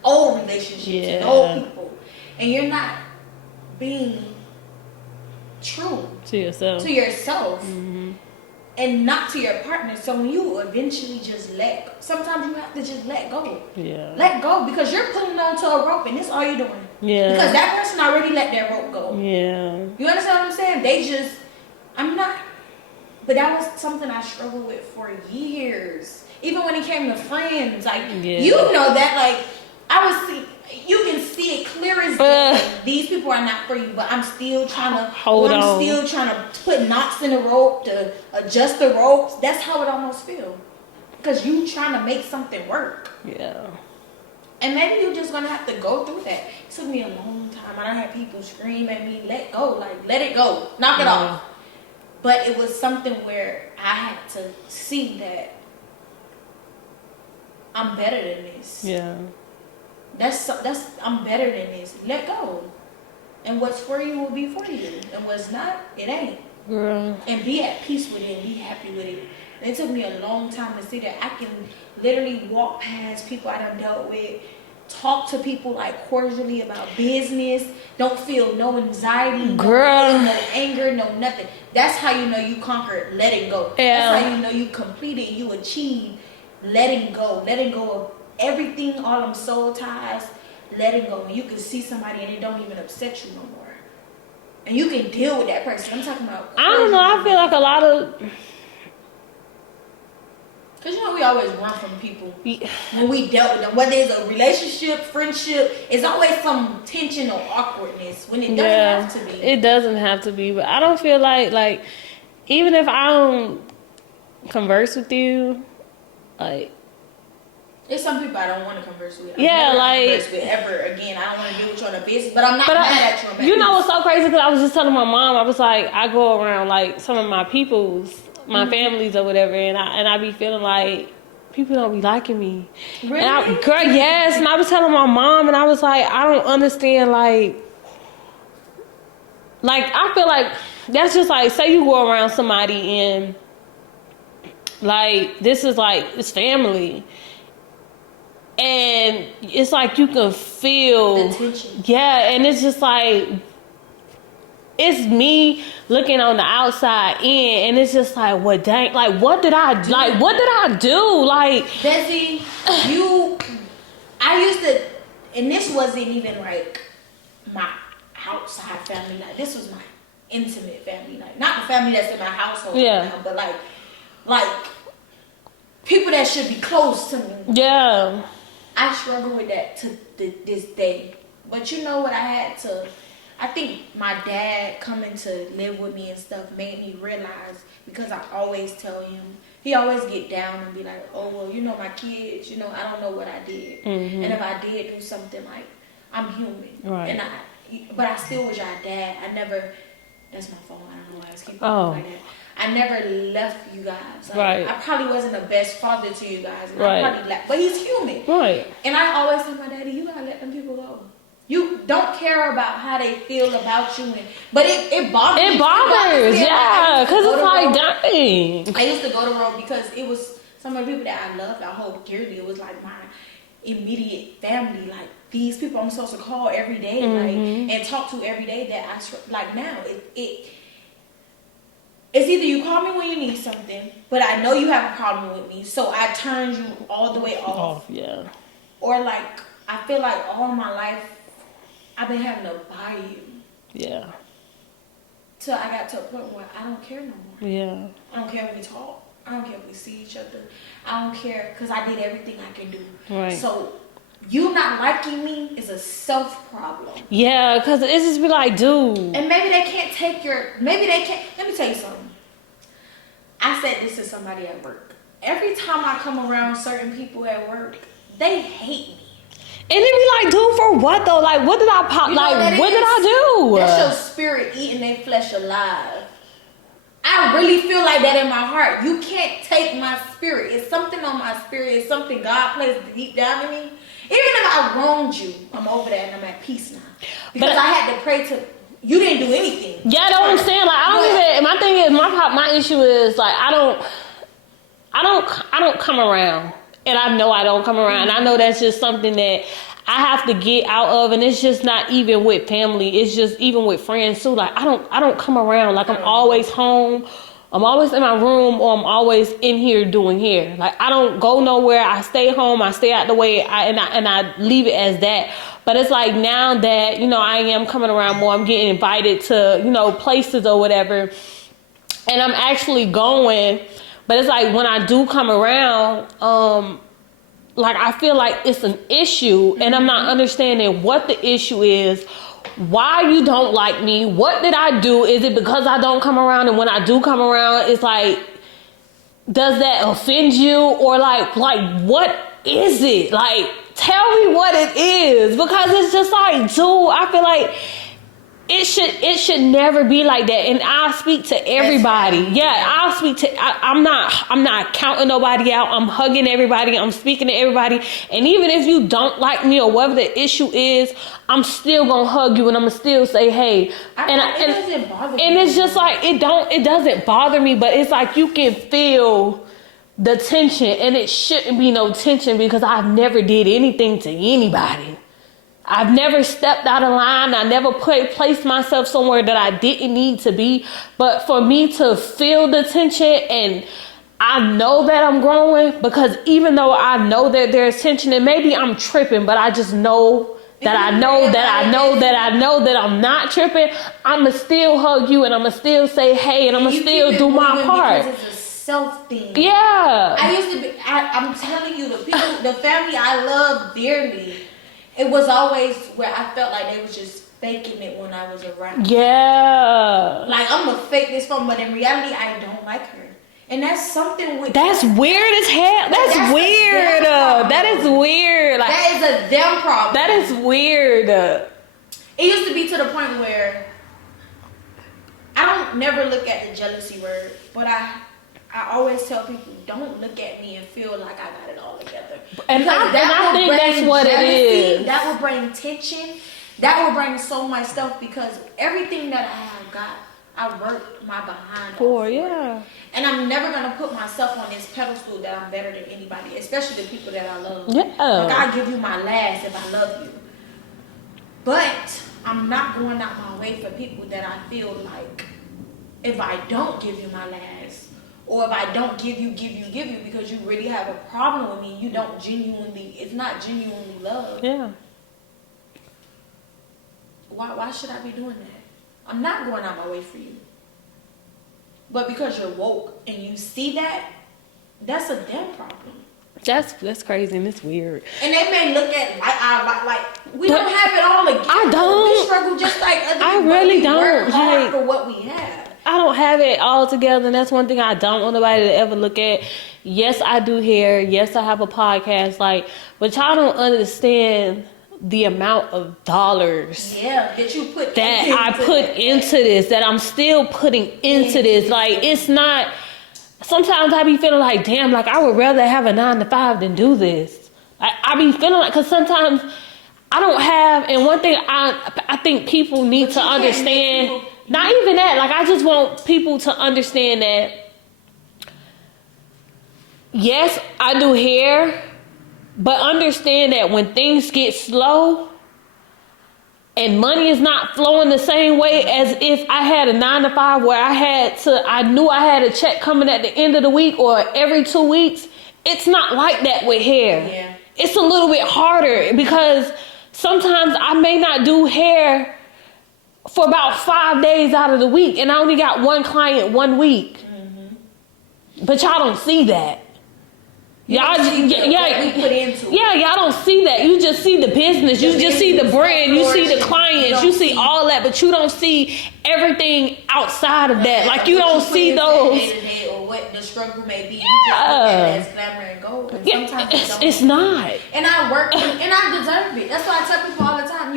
old relationships and old people. And you're not being true to yourself. And not to your partner. So when you eventually just sometimes you have to just let go. Yeah. Let go, because you're pulling on to a rope and that's all you're doing. Yeah. Because that person already let their rope go. Yeah. You understand what I'm saying? But that was something I struggled with for years. Even when it came to friends, like, you know that, like, you can see it clear as day. These people are not for you, but I'm still trying to still trying to put knots in the rope to adjust the ropes. That's how it almost feels. Because you trying to make something work. Yeah. And maybe you're just gonna have to go through that. It took me a long time. I done had people scream at me, let go, like, let it go, knock it off. But it was something where I had to see that I'm better than this. Yeah. I'm better than this. Let go. And what's for you will be for you. And what's not, it ain't. Girl. And be at peace with it and be happy with it. And it took me a long time to see that I can literally walk past people I done dealt with, talk to people like cordially about business, don't feel no anxiety, girl, no anger, no nothing. That's how you know you conquered letting go. Yeah. That's how you know you completed, you achieved letting go of everything, all them soul ties, letting go. And you can see somebody and it don't even upset you no more. And you can deal with that person. I'm talking about. I don't know. I feel like a lot of. Because, you know, we always run from people when we dealt with them. Whether it's a relationship, friendship, it's always some tension or awkwardness when it doesn't have to be. It doesn't have to be. But I don't feel like, even if I don't converse with you, like. There's some people I don't want to converse with. Converse with ever again. I don't want to deal with you on a business, but I'm not mad at you. You know what's so crazy? Because I was just telling my mom, I was like, I go around like some of my people's, my families or whatever, and I be feeling like people don't be liking me. Really? And yes. And I was telling my mom, and I was like, I don't understand, like I feel like that's just like, say you go around somebody and like this is like it's family. And it's like you can feel the tension. Yeah, and it's just like it's me looking on the outside in, and it's just like, what dang, like what did I do? Like, Desi, I used to, and this wasn't even like my outside family. Like, this was my intimate family. Like, not the family that's in my household now, but like people that should be close to me. Yeah. I struggle with that to this day. But you know what, I think my dad coming to live with me and stuff made me realize, because I always tell him, he always get down and be like, oh, well, you know, my kids, you know, I don't know what I did. Mm-hmm. And if I did do something, like, I'm human. Right. But I still was your dad. I never, that's my phone, I don't know why I was keeping like that. I never left you guys. Like, right. I probably wasn't the best father to you guys. And right. I probably left, but he's human. Right. And I always tell my daddy, you gotta let them people go. You don't care about how they feel about you, but it bothers. It bothers, yeah, because it's like, dang. I used to go to Rome because it was some of the people that I loved, I hold dearly. It was like my immediate family, like these people I'm supposed to call every day, like, and talk to every day. That I like now. It's either you call me when you need something, but I know you have a problem with me, so I turn you all the way off. Yeah. Or like, I feel like all my life I've been having to buy you. Yeah. Till I got to a point where I don't care no more. Yeah. I don't care if we talk. I don't care if we see each other. I don't care, because I did everything I can do. Right. So you not liking me is a self problem. Yeah, because it's just be like, dude. And maybe they can't take maybe they can't. Let me tell you something. I said this to somebody at work. Every time I come around certain people at work, they hate me. And they be like, dude, for what though? Like, what did I pop? You know like, what did I do? That's your spirit eating their flesh alive. I really feel like that in my heart. You can't take my spirit. It's something on my spirit. It's something God placed deep down in me. Even if I wronged you, I'm over that and I'm at peace now. Because I had to pray to. You didn't do anything. Yeah, that's what I'm saying. Like, I don't even. My thing is, my issue is like, I don't come around. And I know I don't come around. And I know that's just something that I have to get out of. And it's just not even with family. It's just even with friends too. Like, I don't come around. Like, I'm always home. I'm always in my room, or I'm always in here doing hair. Like, I don't go nowhere. I stay home. I stay out the way. And I leave it as that. But it's like, now that, you know, I am coming around more, I'm getting invited to, you know, places or whatever. And I'm actually going. But it's like, when I do come around, like, I feel like it's an issue, and I'm not understanding what the issue is, why you don't like me, what did I do? Is it because I don't come around? And when I do come around, it's like, does that offend you? Or like what is it? Like, tell me what it is, because it's just like, dude, I feel like it should never be like that. And I speak to everybody. Yeah, I'll speak to. I'm not counting nobody out. I'm hugging everybody. I'm speaking to everybody. And even if you don't like me or whatever the issue is, I'm still gonna hug you and I'm gonna still say hey. It doesn't bother me. And it's just like, it doesn't bother me, but it's like, you can feel the tension, and it shouldn't be no tension, because I've never did anything to anybody. I've never stepped out of line. I never placed myself somewhere that I didn't need to be. But for me to feel the tension, and I know that I'm growing, because even though I know that there's tension, and maybe I'm tripping, but I just know that I know that I'm not tripping, I'ma still hug you, and I'ma still say hey, and I'ma still do my part. Because it's a self thing. Yeah. I used to be. I'm telling you, the family I love dearly. It was always where I felt like they was just faking it when I was around. Yeah. Like, I'm gonna fake this phone, but in reality, I don't like her. And that's something with. That's weird as hell. That's weird. That is weird. Like, that is a them problem. That is weird. It used to be to the point where I don't never look at the jealousy word, but I always tell people, don't look at me and feel like I got it all together. And I think that's what it is. That will bring tension. That will bring so much stuff, because everything that I have got, I worked my behind for. Yeah. And I'm never going to put myself on this pedestal that I'm better than anybody, especially the people that I love. Yeah. Like, I'll give you my last if I love you. But I'm not going out my way for people that I feel like if I don't give you my last, or if I don't give you because you really have a problem with me, you don't genuinely, it's not genuinely love. Yeah. Why should I be doing that? I'm not going out my way for you. But because you're woke and you see that, that's a them problem. That's crazy and it's weird. And they may look at like we don't have it all together. I don't. We struggle just like other people. I really don't. Work hard Like, for what we have. I don't have it all together, and that's one thing I don't want nobody to ever look at. Yes, I do hair. Yes, I have a podcast. Like, but y'all don't understand the amount of dollars that you put that I put into this, that I'm still putting into this. Like, it's not. Sometimes I be feeling like, damn, like I would rather have a 9-to-5 than do this. I be feeling like, because sometimes I don't have, and one thing I think people need to understand, not even that, like I just want people to understand that, yes, I do hair, but understand that when things get slow, and money is not flowing the same way as if I had a 9-to-5 where I knew I had a check coming at the end of the week or every 2 weeks. It's not like that with hair. Yeah. It's a little bit harder because sometimes I may not do hair for about 5 days out of the week and I only got one client 1 week. Mm-hmm. But y'all don't see that. Y'all don't see that. You just see the business. You just see the brand. You see the clients. You see all that, but you don't see everything outside of that. Like you don't see those. Or what the struggle may be. You just look at it as glamour and gold. And sometimes it's not. And I work and I deserve it. That's why I tell people all the time.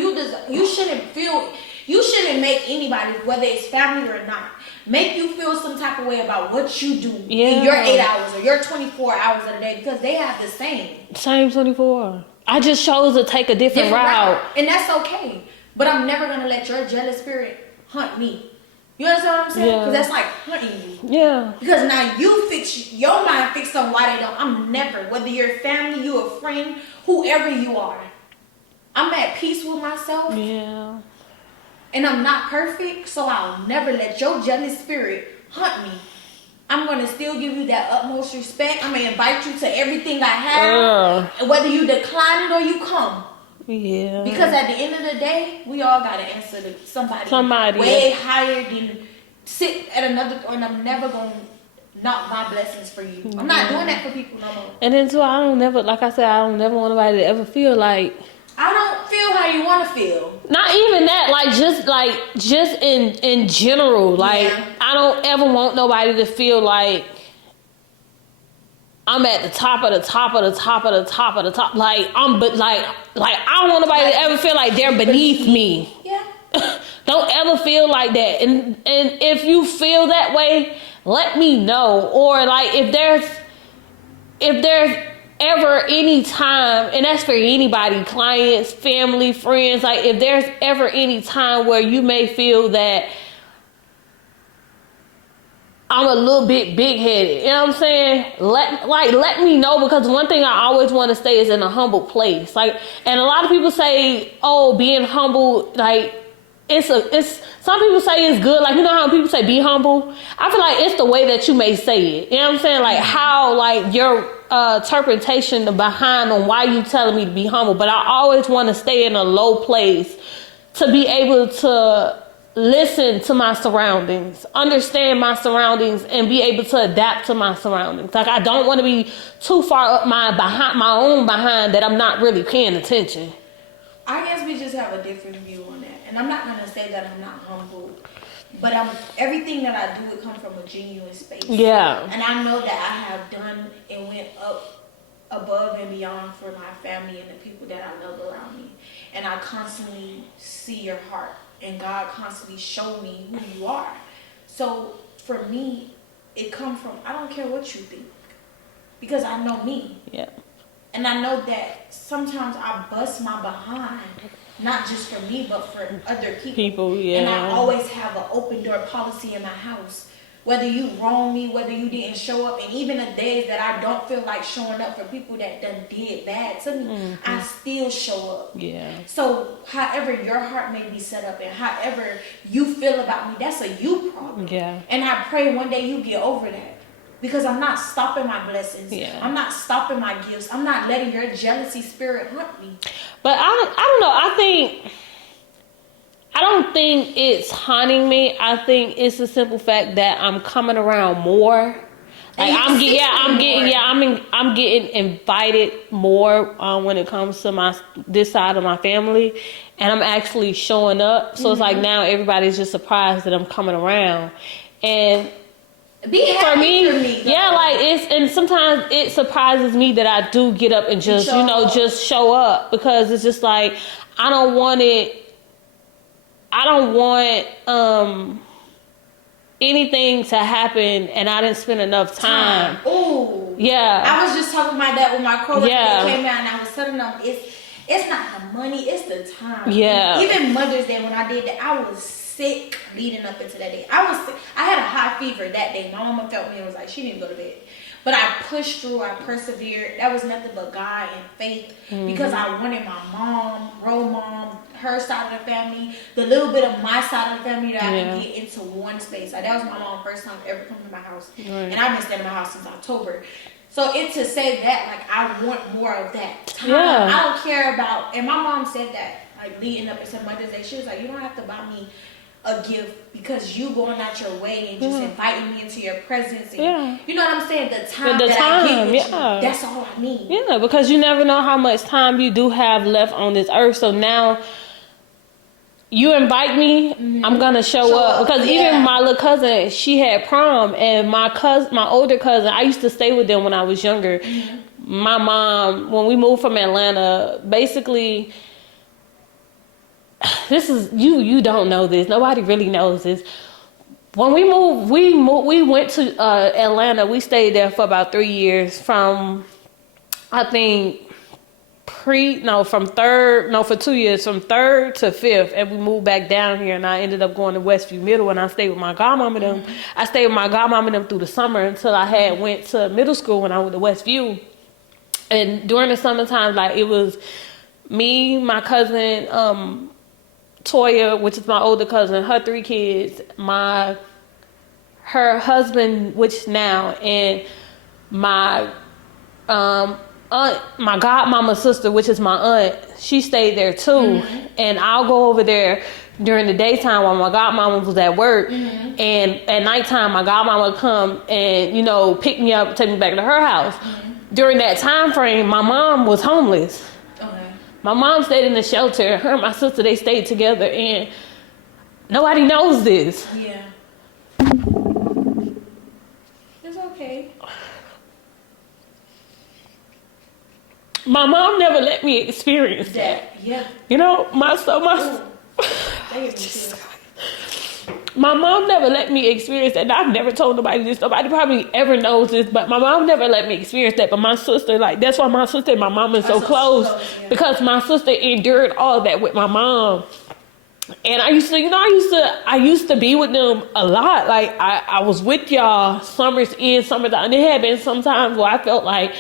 You shouldn't make anybody, whether it's family or not, make you feel some type of way about what you do in your 8 hours or your 24 hours of the day because they have the same 24. I just chose to take a different route. And that's okay. But I'm never going to let your jealous spirit hunt me. You understand what I'm saying? Because that's like hunting you. Yeah. Because now your mind fixed on why they don't. I'm never, whether you're family, you a friend, whoever you are, I'm at peace with myself. Yeah. And I'm not perfect, so I'll never let your jealous spirit hunt me. I'm going to still give you that utmost respect. I'm going to invite you to everything I have. And whether you decline it or you come. Yeah. Because at the end of the day, we all got to answer to somebody way higher than sit at another, and I'm never going to knock my blessings for you. I'm not doing that for people no more. And then too, I don't never want nobody to ever feel like, I don't feel how you want to feel. Not even that, just in general, I don't ever want nobody to feel like I'm at the top of the top of the top of the top of the top. I don't want nobody to ever feel like they're beneath me. Yeah. Don't ever feel like that. And if you feel that way, let me know. Or if there's ever any time, and that's for anybody, clients, family, friends, if there's ever any time where you may feel that I'm a little bit big-headed, you know what I'm saying? Let me know, because one thing I always want to stay is in a humble place. And a lot of people say, oh, being humble, it's some people say it's good. You know how people say be humble? I feel like it's the way that you may say it. You know what I'm saying? How your interpretation behind on why you telling me to be humble. But I always want to stay in a low place to be able to listen to my surroundings, understand my surroundings, and be able to adapt to my surroundings. I don't want to be too far up my own behind that I'm not really paying attention. I guess we just have a different view on that. And I'm not going to say that I'm not humble, but everything that I do, it comes from a genuine space. Yeah. And I know that I have done and went up above and beyond for my family and the people that I love around me. And I constantly see your heart, and God constantly show me who you are. So for me, it comes from, I don't care what you think, because I know me. Yeah. And I know that sometimes I bust my behind, not just for me, but for other people. Yeah. And I always have an open door policy in my house. whether you wrong me, whether you didn't show up, and even the days that I don't feel like showing up for people that done did bad to me, I still show up. Yeah. So however your heart may be set up and however you feel about me, that's a you problem. Yeah. And I pray one day you get over that. Because I'm not stopping my blessings. Yeah. I'm not stopping my gifts. I'm not letting your jealousy spirit hunt me. But I don't know. I don't think it's haunting me. I think it's the simple fact that I'm coming around more. Like I'm getting invited more when it comes to this side of my family, and I'm actually showing up. So it's like now everybody's just surprised that I'm coming around, and be happy for me. Yeah, like and sometimes it surprises me that I do get up and just just show up, because it's just like I don't want anything to happen and I didn't spend enough time. Ooh. Yeah. I was just talking about that with my coworker that came out, and I was telling them it's not the money, it's the time. Yeah. Even Mother's Day when I did that, I was sick leading up into that day. I was sick. I had a high fever that day. My mama felt me and was like, she didn't go to bed. But I pushed through, I persevered. That was nothing but God and faith, because I wanted my mom, role mom, her side of the family, the little bit of my side of the family that I could get into one space. Like, that was my mom's first time ever coming to my house. Right. And I've been staying in my house since October. So it's to say that, like, I want more of that time. Yeah. I don't care about, and my mom said that, like, leading up into Mother's Day, she was like, you don't have to buy me a gift because you going out your way and just inviting me into your presence. And, you know what I'm saying? The time I get with you, that's all I need. Yeah, because you never know how much time you do have left on this earth. So now you invite me, I'm going to show up. Because even my little cousin, she had prom, and my older cousin, I used to stay with them when I was younger. My mom, when we moved from Atlanta, basically, this is you don't know this, nobody really knows this. When we moved, we went to Atlanta. We stayed there for about 3 years, from I think for 2 years, from 3rd to 5th, and we moved back down here, and I ended up going to Westview Middle, and I stayed with my godmom and them. I stayed with my godmom and them through the summer until I had went to middle school when I went to Westview. And during the summertime, like, it was me, my cousin Toya, which is my older cousin, her 3 kids, her husband, which now, and my aunt, my godmama's sister, which is my aunt, she stayed there too. And I'll go over there during the daytime while my godmama was at work, and at nighttime my godmama would come and pick me up, take me back to her house. During that time frame, my mom was homeless. My mom stayed in the shelter. Her and my sister, they stayed together, and nobody knows this. Yeah. It's okay. My mom never let me experience that. Yeah. My mom never let me experience that. And I've never told nobody this. Nobody probably ever knows this, but my mom never let me experience that. But my sister, like, that's why my sister and my mom is so close. Because my sister endured all that with my mom. And I used to be with them a lot. Like, I was with y'all summers in, summers out. And there had been some times where I felt like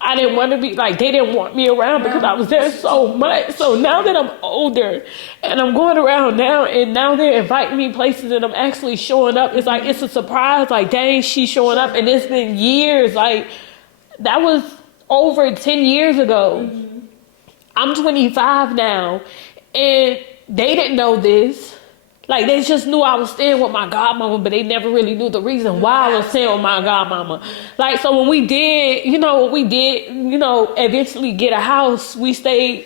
I didn't want to be, like, they didn't want me around because I was there so much. So now that I'm older and I'm going around now, and now they're inviting me places and I'm actually showing up, it's like, it's a surprise. Like, dang, she's showing up. And it's been years. Like, that was over 10 years ago. I'm 25 now, and they didn't know this. Like, they just knew I was staying with my godmama, but they never really knew the reason why I was staying with my godmama. Like, so when we did, eventually get a house, we stayed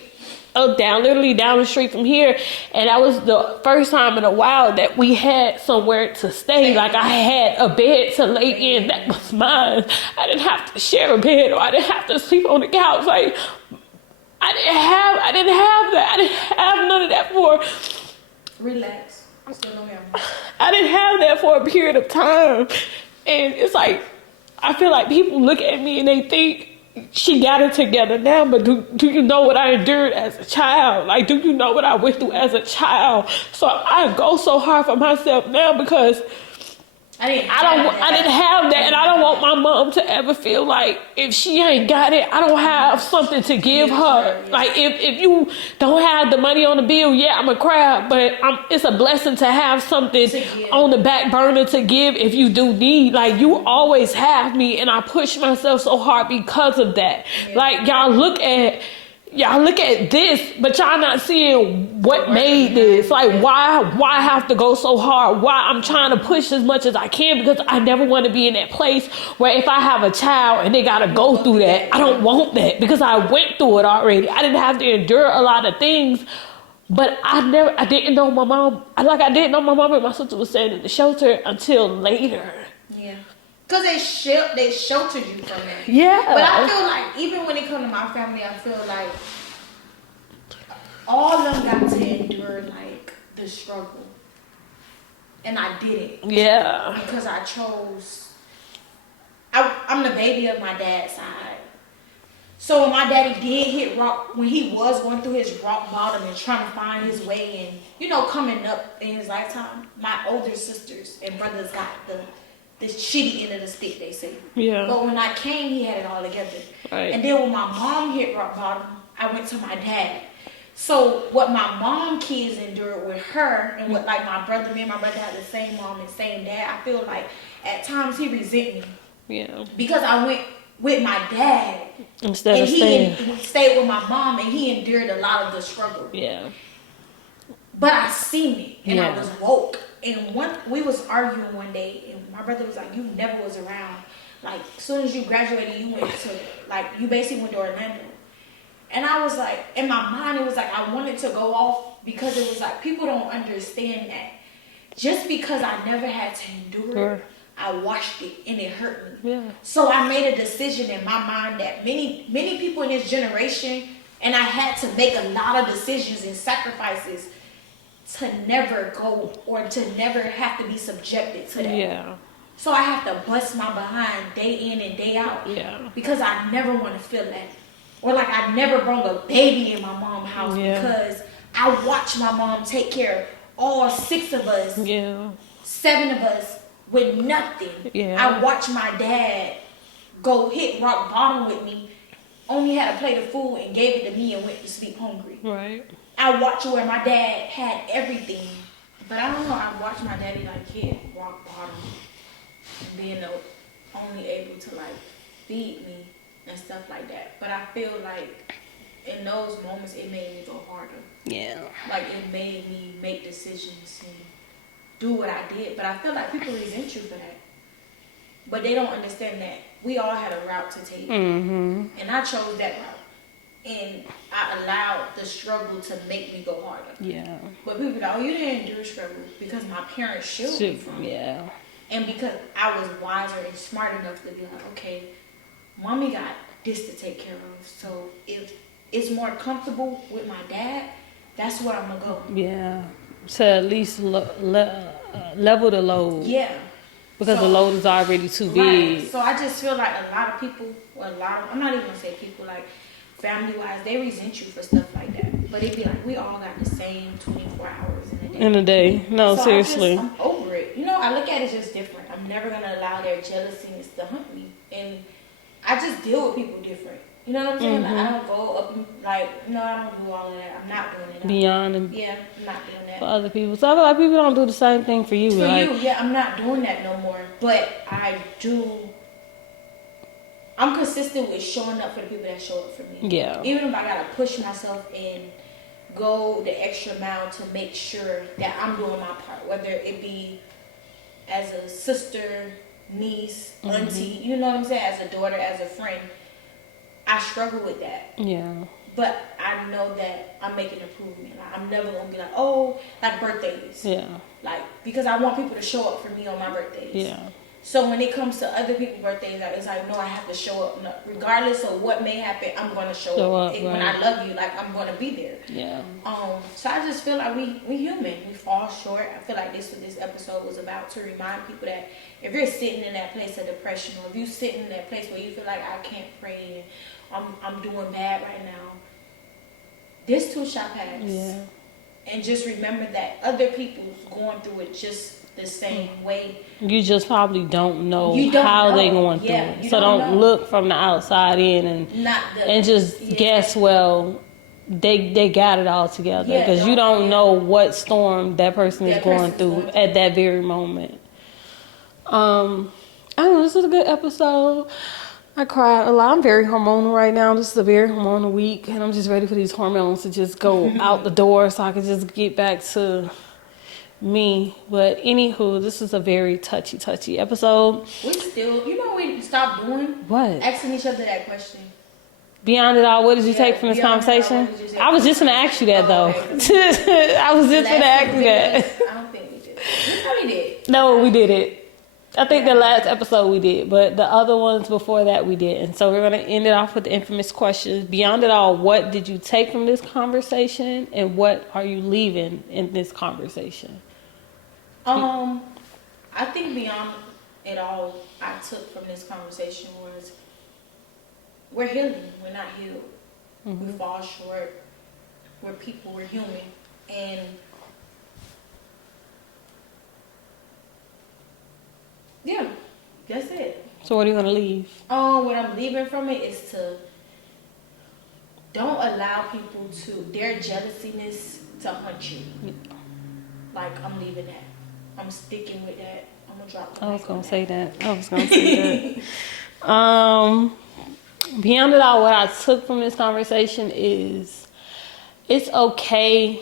literally down the street from here. And that was the first time in a while that we had somewhere to stay. Like, I had a bed to lay in that was mine. I didn't have to share a bed, or I didn't have to sleep on the couch. Like, I didn't have that. I didn't have none of that for... Relax. I didn't have that for a period of time. And it's like, I feel like people look at me and they think she got it together now, but do you know what I endured as a child? Like, do you know what I went through as a child? So I go so hard for myself now because I didn't have that, and I don't want my mom to ever feel like if she ain't got it, I don't have something to give her. Like if you don't have the money on the bill, yeah, I'm a cry, but it's a blessing to have something on the back burner to give if you do need. Like you always have me, and I push myself so hard because of that. Yeah. Like y'all look at this, but y'all not seeing what made this. Like why have to go so hard? Why I'm trying to push as much as I can, because I never want to be in that place where if I have a child and they gotta go through that, I don't want that, because I went through it already. I didn't have to endure a lot of things, but I didn't know my mom. I didn't know my mom and my sister was staying in the shelter until later. Yeah. Because they sheltered you from it. Yeah. But I feel like, even when it comes to my family, I feel like all of them got to endure, like, the struggle. And I didn't. Yeah. Because I chose... I'm the baby of my dad's side. So when my daddy did hit rock, when he was going through his rock bottom and trying to find his way and, coming up in his lifetime, my older sisters and brothers got the shitty end of the stick, they say. Yeah. But when I came, he had it all together. Right. And then when my mom hit rock bottom, I went to my dad. So what my mom kids endured with her, and what like me and my brother had the same mom and same dad, I feel like at times he resent me. Yeah. Because I went with my dad instead of staying. He stayed with my mom, and he endured a lot of the struggle. Yeah. But I seen it, and yeah. I was woke. And we was arguing one day, and my brother was like, "You never was around. Like, as soon as you graduated, you went to, like, you basically went to Orlando." And I was like, in my mind, it was like I wanted to go off, because it was like people don't understand that just because I never had to endure it, I watched it and it hurt me. Yeah. So I made a decision in my mind that many people in this generation, and I had to make a lot of decisions and sacrifices to never go or to never have to be subjected to that. Yeah. So I have to bust my behind day in and day out. Yeah. Because I never want to feel that. Or like I never brought a baby in my mom's house, because I watched my mom take care of all 6 of us, 7 of us with nothing. Yeah. I watched my dad go hit rock bottom with me, only had a plate of food and gave it to me and went to sleep hungry. Right. I watched where my dad had everything, but I don't know, I watched my daddy like hit rock bottom and being only able to like feed me and stuff like that. But I feel like in those moments it made me go harder. Yeah. Like it made me make decisions and do what I did. But I feel like people resent you for that. But they don't understand that we all had a route to take. Mm-hmm. And I chose that route. And I allowed the struggle to make me go harder. Yeah. But people go, "Oh, you didn't endure struggle," because my parents shielded me from it. Yeah. And because I was wiser and smart enough to be like, okay, mommy got this to take care of. So if it's more comfortable with my dad, that's where I'm going to go. Yeah. To at least level the load. Yeah. Because the load is already too big. Right. So I just feel like a lot of people, I'm not even going to say people, like family-wise, they resent you for stuff like that. But it'd be like, we all got the same 24 hours in a day. No, so seriously. I'm over it. I look at it just different. I'm never going to allow their jealousiness to hunt me. And I just deal with people different. You know what I'm saying? Mm-hmm. Like, I don't go up and I don't do all of that. I'm not doing it. Beyond and I'm not doing that. For other people. So I feel like people don't do the same thing for you. For you, yeah, I'm not doing that no more. But I'm consistent with showing up for the people that show up for me. Yeah. Even if I gotta push myself and go the extra mile to make sure that I'm doing my part, whether it be as a sister, niece, auntie, you know what I'm saying, as a daughter, as a friend. I struggle with that. Yeah. But I know that I'm making improvement. Like, I'm never gonna be like, oh, like birthdays. Yeah. Like, because I want people to show up for me on my birthdays. Yeah. So when it comes to other people's birthdays, like, it's like, no, I have to show up. No, regardless of what may happen, I'm gonna show up. When I love you, like, I'm gonna be there. Yeah. So I just feel like we human. We fall short. I feel like this episode was about to remind people that if you're sitting in that place of depression, or if you're sitting in that place where you feel like I can't pray and I'm doing bad right now, this too shall pass. Yeah. And just remember that other people's going through it just the same way. You just probably don't know You don't how know. they going through Yeah, it. you So don't don't know. look from the outside in and just guess, well, they got it all together. Yeah, Because you don't yeah. know what storm that person is That going person's through going through. at that very moment. I don't know, this is a good episode. I cried a lot. I'm very hormonal right now. This is a very hormonal week, and I'm just ready for these hormones to just go out the door so I can just get back to me. But anywho, this is a very touchy episode. We still, you know, we stopped doing What? asking each other that question. Beyond it all, what did you take from this beyond it all, conversation? what did you take I was from just gonna ask you that though. okay. I was just gonna ask you that. I don't think we did. We probably did. No, we did it. I think the last episode we did, but the other ones before that we didn't. So we're gonna end it off with the infamous questions. Beyond it all, what did you take from this conversation, and what are you leaving in this conversation? I think beyond it all, I took from this conversation was we're healing. We're not healed. We fall short. We're people. We're human, and yeah, that's it. So what are you gonna leave? What I'm leaving from it is to don't allow people to their jealousiness to hunt you. Like, I'm leaving that. I'm sticking with that. I'm gonna drop. I was gonna say that. Beyond it all, what I took from this conversation is it's okay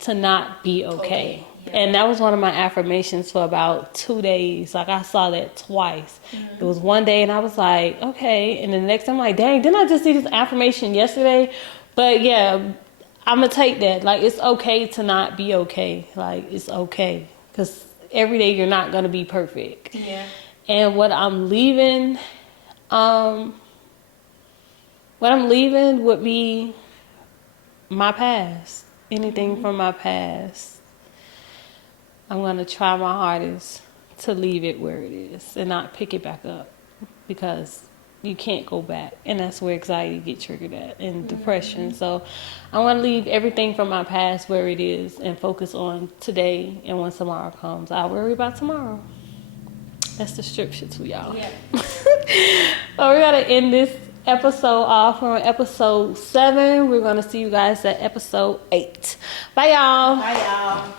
to not be okay. Yeah. And that was one of my affirmations for about 2 days. Like, I saw that twice. It was one day and I was like, okay. And then the next time I'm like, dang, didn't I just see this affirmation yesterday? But yeah, I'm going to take that. Like, it's okay to not be okay. Like, it's okay. Because every day you're not going to be perfect. Yeah. And what I'm leaving would be my past. Anything from my past. I'm going to try my hardest to leave it where it is and not pick it back up, because you can't go back. And that's where anxiety get triggered at, and depression. So I want to leave everything from my past where it is and focus on today. And when tomorrow comes, I'll worry about tomorrow. That's the strip shit to y'all. Yeah. So we're going to end this episode off. We're on episode 7. We're going to see you guys at episode 8. Bye, y'all. Bye, y'all.